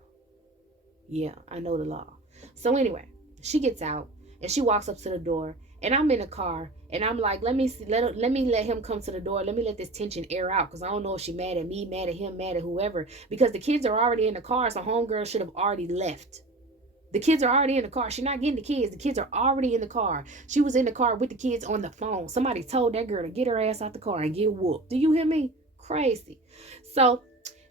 Yeah, I know the law. So anyway, she gets out and she walks up to the door, and I'm in the car and I'm like, let me see, let me let him come to the door. Let me let this tension air out because I don't know if she mad at me, mad at him, mad at whoever. Because the kids are already in the car, so homegirl should have already left. The kids are already in the car. She's not getting the kids. The kids are already in the car. She was in the car with the kids on the phone. Somebody told that girl to get her ass out the car and get whooped. Do you hear me? Crazy. So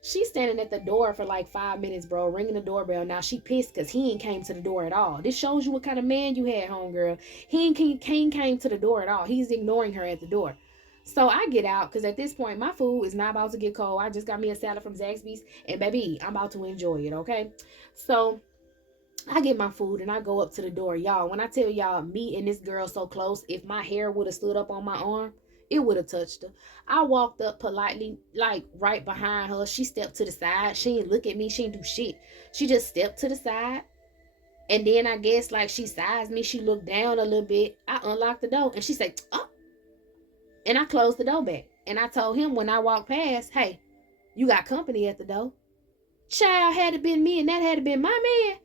she's standing at the door for like 5 minutes, bro, ringing the doorbell. Now she pissed because he ain't came to the door at all. This shows you what kind of man you had, homegirl. He ain't came to the door at all. He's ignoring her at the door. So I get out because at this point, my food is not about to get cold. I just got me a salad from Zaxby's, and baby, I'm about to enjoy it, okay? So I get my food and I go up to the door. Y'all, when I tell y'all, me and this girl so close, if my hair would have stood up on my arm, it would have touched her. I walked up politely, like right behind her. She stepped to the side. She didn't look at me. She didn't do shit. She just stepped to the side. And then I guess like she sized me. She looked down a little bit. I unlocked the door and she said, "Oh." And I closed the door back. And I told him when I walked past, "Hey, you got company at the door." Child, had it been me and that had it been my man,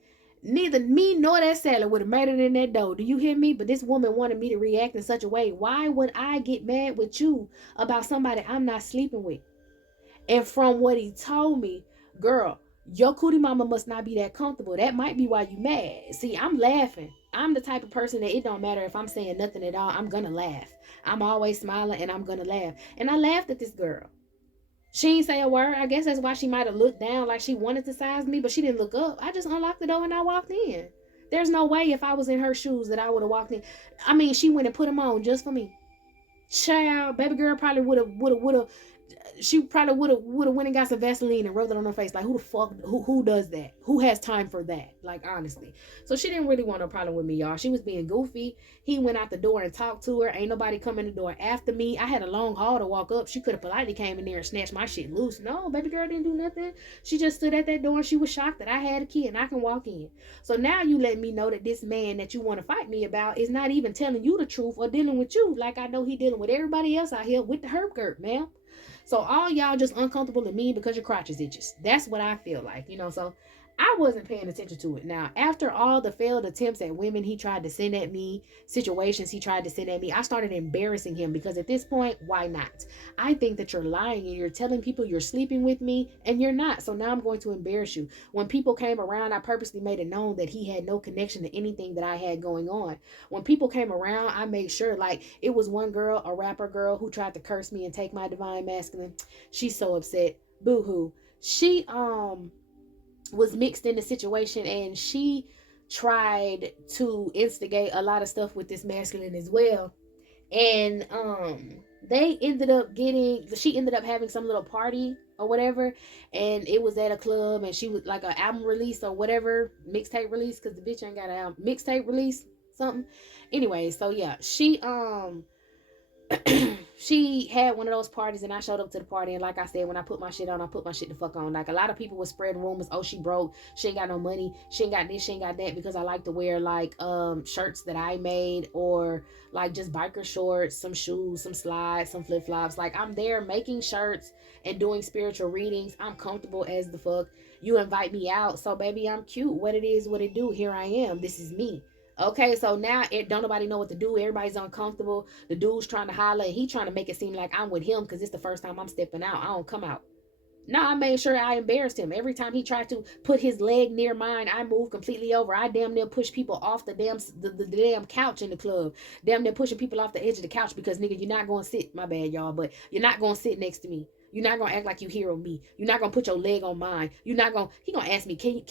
neither me nor that salad would have made it in that dough. Do you hear me? But this woman wanted me to react in such a way. Why would I get mad with you about somebody I'm not sleeping with? And from what he told me, girl, your cootie mama must not be that comfortable. That might be why you mad. See, I'm laughing. I'm the type of person that it don't matter if I'm saying nothing at all. I'm gonna laugh. I'm always smiling and I'm gonna laugh. And I laughed at this girl. She didn't say a word. I guess that's why she might have looked down like she wanted to size me, but she didn't look up. I just unlocked the door and I walked in. There's no way if I was in her shoes that I would have walked in. I mean, she went and put them on just for me. Child, baby girl probably would have she probably would have went and got some Vaseline and rubbed it on her face. Like, who the fuck, who does that? Who has time for that? Like, honestly. So she didn't really want no problem with me, y'all. She was being goofy. He went out the door and talked to her. Ain't nobody come in the door after me. I had a long haul to walk up. She could have politely came in there and snatched my shit loose. No, baby girl didn't do nothing. She just stood at that door and she was shocked that I had a kid and I can walk in. So now you let me know that this man that you want to fight me about is not even telling you the truth or dealing with you like I know he dealing with everybody else out here with the herb girt, ma'am. So all y'all just uncomfortable to me because your crotches itches. That's what I feel like, so I wasn't paying attention to it. Now, after all the failed attempts at women he tried to send at me, situations he tried to send at me, I started embarrassing him because at this point, why not? I think that you're lying and you're telling people you're sleeping with me and you're not. So now I'm going to embarrass you. When people came around, I purposely made it known that he had no connection to anything that I had going on. When people came around, I made sure, like, it was one girl, a rapper girl, who tried to curse me and take my divine masculine. She's so upset. Boo hoo. She was mixed in the situation and she tried to instigate a lot of stuff with this masculine as well. And they ended up getting, she ended up having some little party or whatever, and it was at a club, and she was like an album release or whatever, mixtape release, because the bitch ain't got an album, mixtape release something. Anyway, so yeah, she had one of those parties, and I showed up to the party, and like I said, when I put my shit on, I put my shit the fuck on. Like, a lot of people were spreading rumors, oh, she broke, she ain't got no money, she ain't got this, she ain't got that, because I like to wear like shirts that I made, or like just biker shorts, some shoes, some slides, some flip-flops. Like, I'm there making shirts and doing spiritual readings. I'm comfortable as the fuck. You invite me out, so baby, I'm cute. What it is, what it do, here I am. This is me. Okay, so now it don't nobody know what to do. Everybody's uncomfortable. The dude's trying to holler, and he trying to make it seem like I'm with him because it's the first time I'm stepping out. I don't come out. No, I made sure I embarrassed him. Every time he tried to put his leg near mine, I moved completely over. I damn near push people off the damn couch in the club. Damn near pushing people off the edge of the couch because, nigga, you're not going to sit, my bad, y'all, but you're not going to sit next to me. You're not gonna act like you hear me. You're not gonna put your leg on mine. You're not gonna. He gonna ask me, can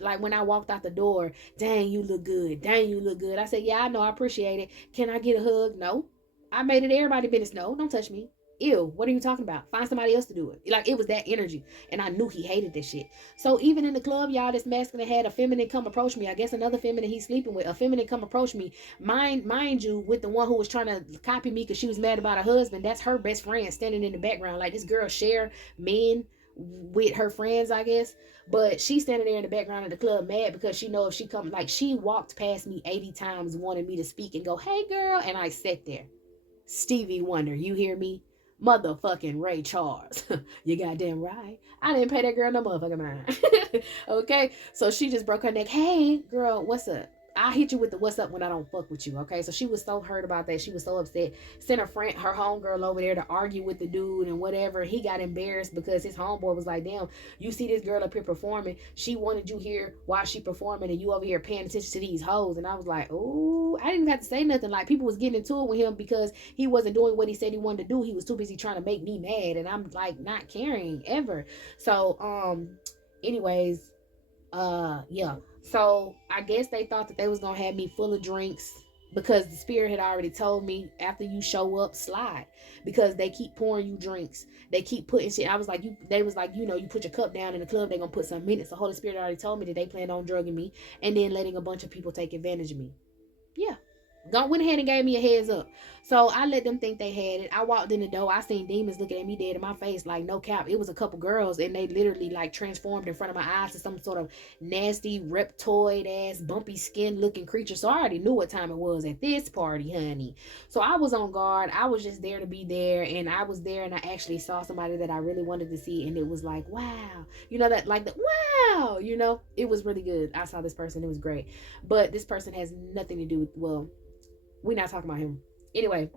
like when I walked out the door. Dang, you look good. Dang, you look good. I said, yeah, I know, I appreciate it. Can I get a hug? No. I made it everybody business. No, don't touch me. Ew, what are you talking about? Find somebody else to do it. Like, it was that energy. And I knew he hated this shit. So even in the club, y'all, this masculine had a feminine come approach me. I guess another feminine he's sleeping with. A feminine come approach me. Mind you, with the one who was trying to copy me because she was mad about her husband, that's her best friend standing in the background. Like, this girl share men with her friends, I guess. But she's standing there in the background of the club mad because she know if she come, like, she walked past me 80 times wanting me to speak and go, hey girl, and I sat there. Stevie Wonder, you hear me? Motherfucking Ray Charles. You goddamn right. I didn't pay that girl no motherfucking mind. Okay? So she just broke her neck. Hey, girl, what's up? I hit you with the what's up when I don't fuck with you, okay? So she was so hurt about that. She was so upset. Sent her friend, her homegirl over there to argue with the dude and whatever. He got embarrassed because his homeboy was like, damn, you see this girl up here performing. She wanted you here while she performing, and you over here paying attention to these hoes. And I was like, ooh, I didn't even have to say nothing. Like, people was getting into it with him because he wasn't doing what he said he wanted to do. He was too busy trying to make me mad. And I'm like, not caring ever. So, anyways, yeah, so I guess they thought that they was gonna have me full of drinks because the spirit had already told me, after you show up, slide, because they keep pouring you drinks, they keep putting shit. I was like, you, they was like, you know, you put your cup down in the club, they gonna put some in it. So Holy Spirit already told me that they planned on drugging me and then letting a bunch of people take advantage of me. Yeah, went ahead and gave me a heads up. So I let them think they had it. I walked in the door. I seen demons looking at me dead in my face, like, no cap. It was a couple girls, and they literally like transformed in front of my eyes to some sort of nasty reptoid ass bumpy skin looking creature. So I already knew what time it was at this party, honey. So I was on guard. I was just there to be there, and I was there, and I actually saw somebody that I really wanted to see, and it was like, wow, you know, that, like, the wow, you know, it was really good. I saw this person. It was great. But this person has nothing to do with, well, we're not talking about him. Anyway,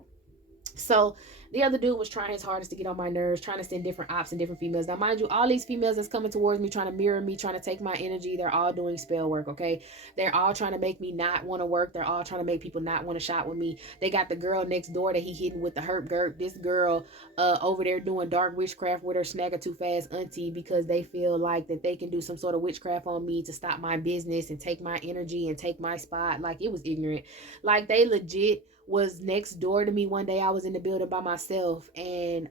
so the other dude was trying his hardest to get on my nerves, trying to send different ops and different females. Now, mind you, all these females that's coming towards me, trying to mirror me, trying to take my energy, they're all doing spell work, okay? They're all trying to make me not want to work. They're all trying to make people not want to shop with me. They got the girl next door that he hitting with the herp gurp. This girl over there doing dark witchcraft with her snagger too fast auntie because they feel like that they can do some sort of witchcraft on me to stop my business and take my energy and take my spot. Like, it was ignorant. Like, they legit was next door to me one day. I was in the building by myself, and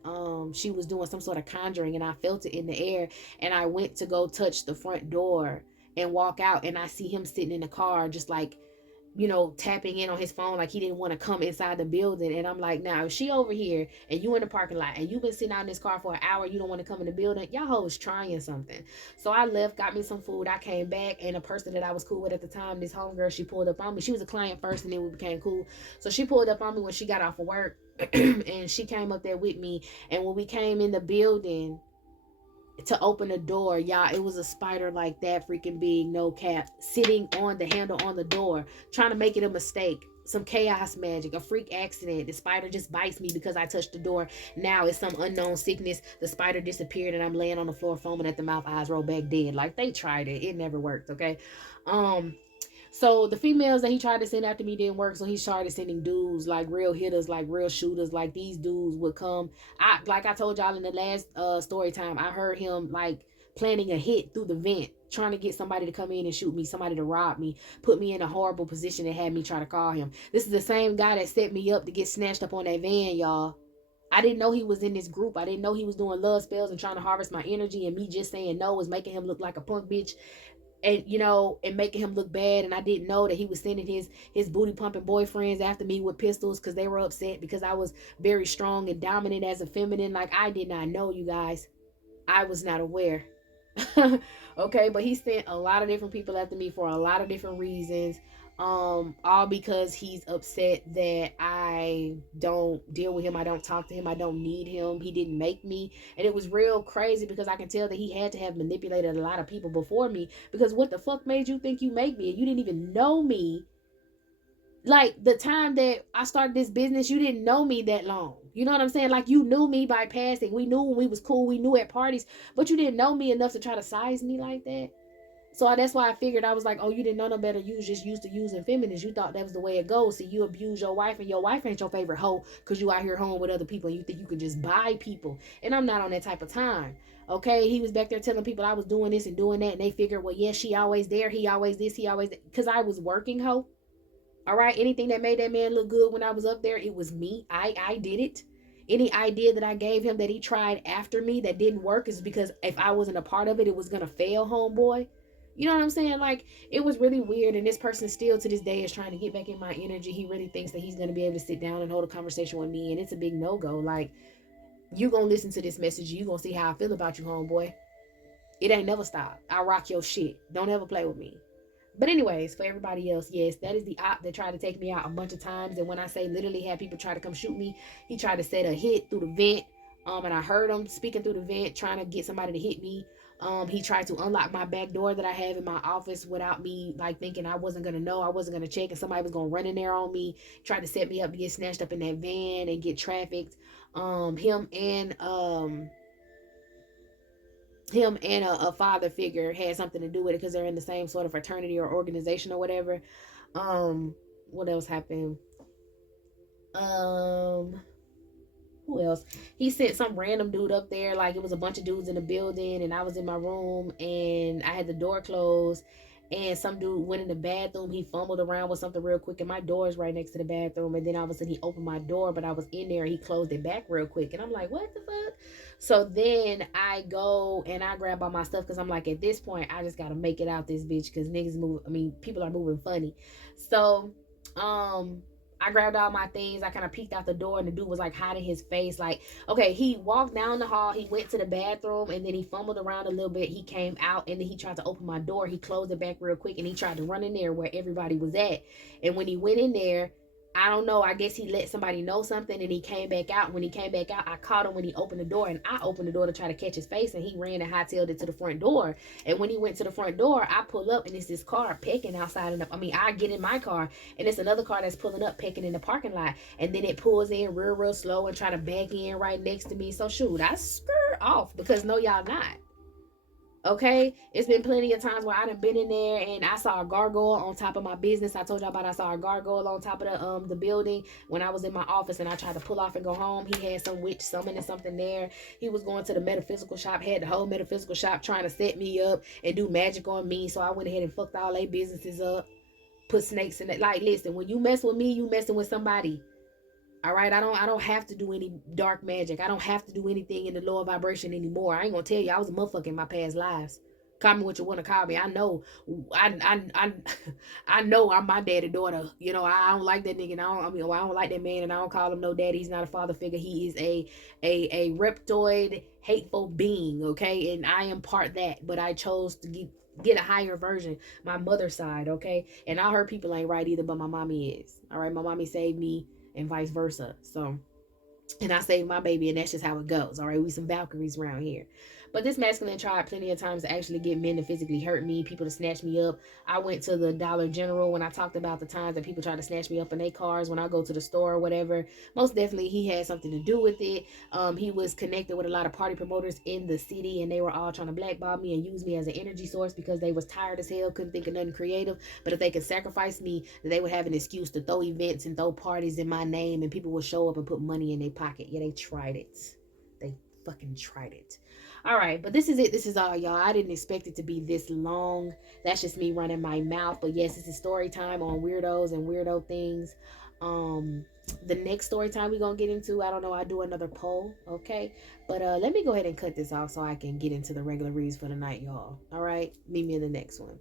she was doing some sort of conjuring, and I felt it in the air, and I went to go touch the front door and walk out, and I see him sitting in the car just like, you know, tapping in on his phone like he didn't want to come inside the building. And I'm like, now if she over here and you in the parking lot and you've been sitting out in this car for an hour, you don't want to come in the building, y'all hoes trying something. So I left, got me some food, I came back, and a person that I was cool with at the time, this homegirl, she pulled up on me. She was a client first, and then we became cool. So she pulled up on me when she got off of work and she came up there with me. And when we came in the building to open the door, y'all, it was a spider like that freaking big, no cap, sitting on the handle on the door, trying to make it a mistake. Some chaos magic, a freak accident. The spider just bites me because I touched the door. Now it's some unknown sickness. The spider disappeared, and I'm laying on the floor foaming at the mouth, eyes rolled back, dead. Like, they tried it. It never worked, okay? So the females that he tried to send after me didn't work. So he started sending dudes, like real hitters, like real shooters. Like, these dudes would come. Like I told y'all in the last story time, I heard him like planning a hit through the vent, trying to get somebody to come in and shoot me, somebody to rob me, put me in a horrible position, and had me try to call him. This is the same guy that set me up to get snatched up on that van, y'all. I didn't know he was in this group. I didn't know he was doing love spells and trying to harvest my energy, and me just saying no was making him look like a punk bitch, and and making him look bad. And I didn't know that he was sending his booty pumping boyfriends after me with pistols because they were upset because I was very strong and dominant as a feminine. Like, I did not know, you guys. I was not aware. Okay, but he sent a lot of different people after me for a lot of different reasons. All because he's upset that I don't deal with him, I don't talk to him, I don't need him. He didn't make me. And it was real crazy because I can tell that he had to have manipulated a lot of people before me. Because what the fuck made you think you make me? And you didn't even know me. Like, the time that I started this business, you didn't know me that long. You know what I'm saying? Like, you knew me by passing. We knew when we was cool. We knew at parties, but you didn't know me enough to try to size me like that. So that's why I figured, I was like, oh, you didn't know no better. You was just used to using feminists. You thought that was the way it goes. So you abuse your wife, and your wife ain't your favorite hoe because you out here home with other people and you think you can just buy people. And I'm not on that type of time. Okay, he was back there telling people I was doing this and doing that, and they figured, well, yeah, she always there, he always this, he always that. Because I was working, hoe. All right. Anything that made that man look good when I was up there, it was me. I did it. Any idea that I gave him that he tried after me that didn't work is because if I wasn't a part of it, it was gonna fail, homeboy. You know what I'm saying? Like, it was really weird. And this person still to this day is trying to get back in my energy. He really thinks that he's gonna be able to sit down and hold a conversation with me, and it's a big no go. Like, you gonna listen to this message, you gonna see how I feel about you, homeboy. It ain't never stop. I rock your shit. Don't ever play with me. But anyways, for everybody else, yes, that is the op that tried to take me out a bunch of times. And when I say literally had people try to come shoot me, he tried to set a hit through the vent. And I heard him speaking through the vent, trying to get somebody to hit me. He tried to unlock my back door that I have in my office without me, like, thinking I wasn't gonna know, I wasn't gonna check, and somebody was gonna run in there on me. Tried to set me up to get snatched up in that van and get trafficked. Him and a father figure had something to do with it because they're in the same sort of fraternity or organization or whatever. What else happened? Um, who else? He sent some random dude up there. Like, it was a bunch of dudes in the building, and I was in my room, and I had the door closed. And some dude went in the bathroom. He fumbled around with something real quick, and my door is right next to the bathroom. And then all of a sudden, he opened my door, but I was in there, and he closed it back real quick. And I'm like, what the fuck? So then I go and I grab all my stuff because I'm like, at this point, I just gotta make it out this bitch because niggas move. I mean, people are moving funny. So, I grabbed all my things. I kind of peeked out the door, and the dude was like hiding his face. Like, okay, he walked down the hall, he went to the bathroom, and then he fumbled around a little bit. He came out, and then he tried to open my door. He closed it back real quick, and he tried to run in there where everybody was at. And when he went in there, I don't know. I guess he let somebody know something, and he came back out. When he came back out, I caught him when he opened the door, and I opened the door to try to catch his face, and he ran and hightailed it to the front door. And when he went to the front door, I pull up, and it's this car pecking outside. And I mean, I get in my car, and it's another car that's pulling up, pecking in the parking lot. And then it pulls in real slow and try to back in right next to me. So shoot, I skirt off because no, y'all not. Okay, it's been plenty of times where I done been in there and I saw a gargoyle on top of my business. I told y'all about I saw a gargoyle on top of the building when I was in my office, and I tried to pull off and go home. He had some witch summoning something there. He was going to the metaphysical shop, had the whole metaphysical shop trying to set me up and do magic on me. So I went ahead and fucked all their businesses up, put snakes in it. Like, listen, when you mess with me, you messing with somebody. All right, I don't have to do any dark magic. I don't have to do anything in the lower vibration anymore. I ain't gonna tell you, I was a motherfucker in my past lives. Call me what you want to call me. I know, I I know I'm my daddy daughter. You know, I don't like that nigga. And I don't like that man, and I don't call him no daddy. He's not a father figure. He is a reptoid, hateful being. Okay, and I am part that, but I chose to get a higher version, my mother's side. Okay, and all her people ain't right either, but my mommy is. All right, my mommy saved me and vice versa. So, and I saved my baby, and that's just how it goes. All right, we some Valkyries around here. But this masculine tried plenty of times to actually get men to physically hurt me, people to snatch me up. I went to the Dollar General when I talked about the times that people try to snatch me up in their cars when I go to the store or whatever. Most definitely, he had something to do with it. He was connected with a lot of party promoters in the city, and they were all trying to blackball me and use me as an energy source because they was tired as hell, couldn't think of nothing creative. But if they could sacrifice me, they would have an excuse to throw events and throw parties in my name, and people would show up and put money in their pocket. Yeah, they tried it. They fucking tried it. All right, but this is it. This is all, y'all. I didn't expect it to be this long. That's just me running my mouth. But yes, this is story time on weirdos and weirdo things. The next story time we're gonna get into, I don't know, I'll do another poll, okay? But let me go ahead and cut this off so I can get into the regular reads for the night, y'all. All right, meet me in the next one.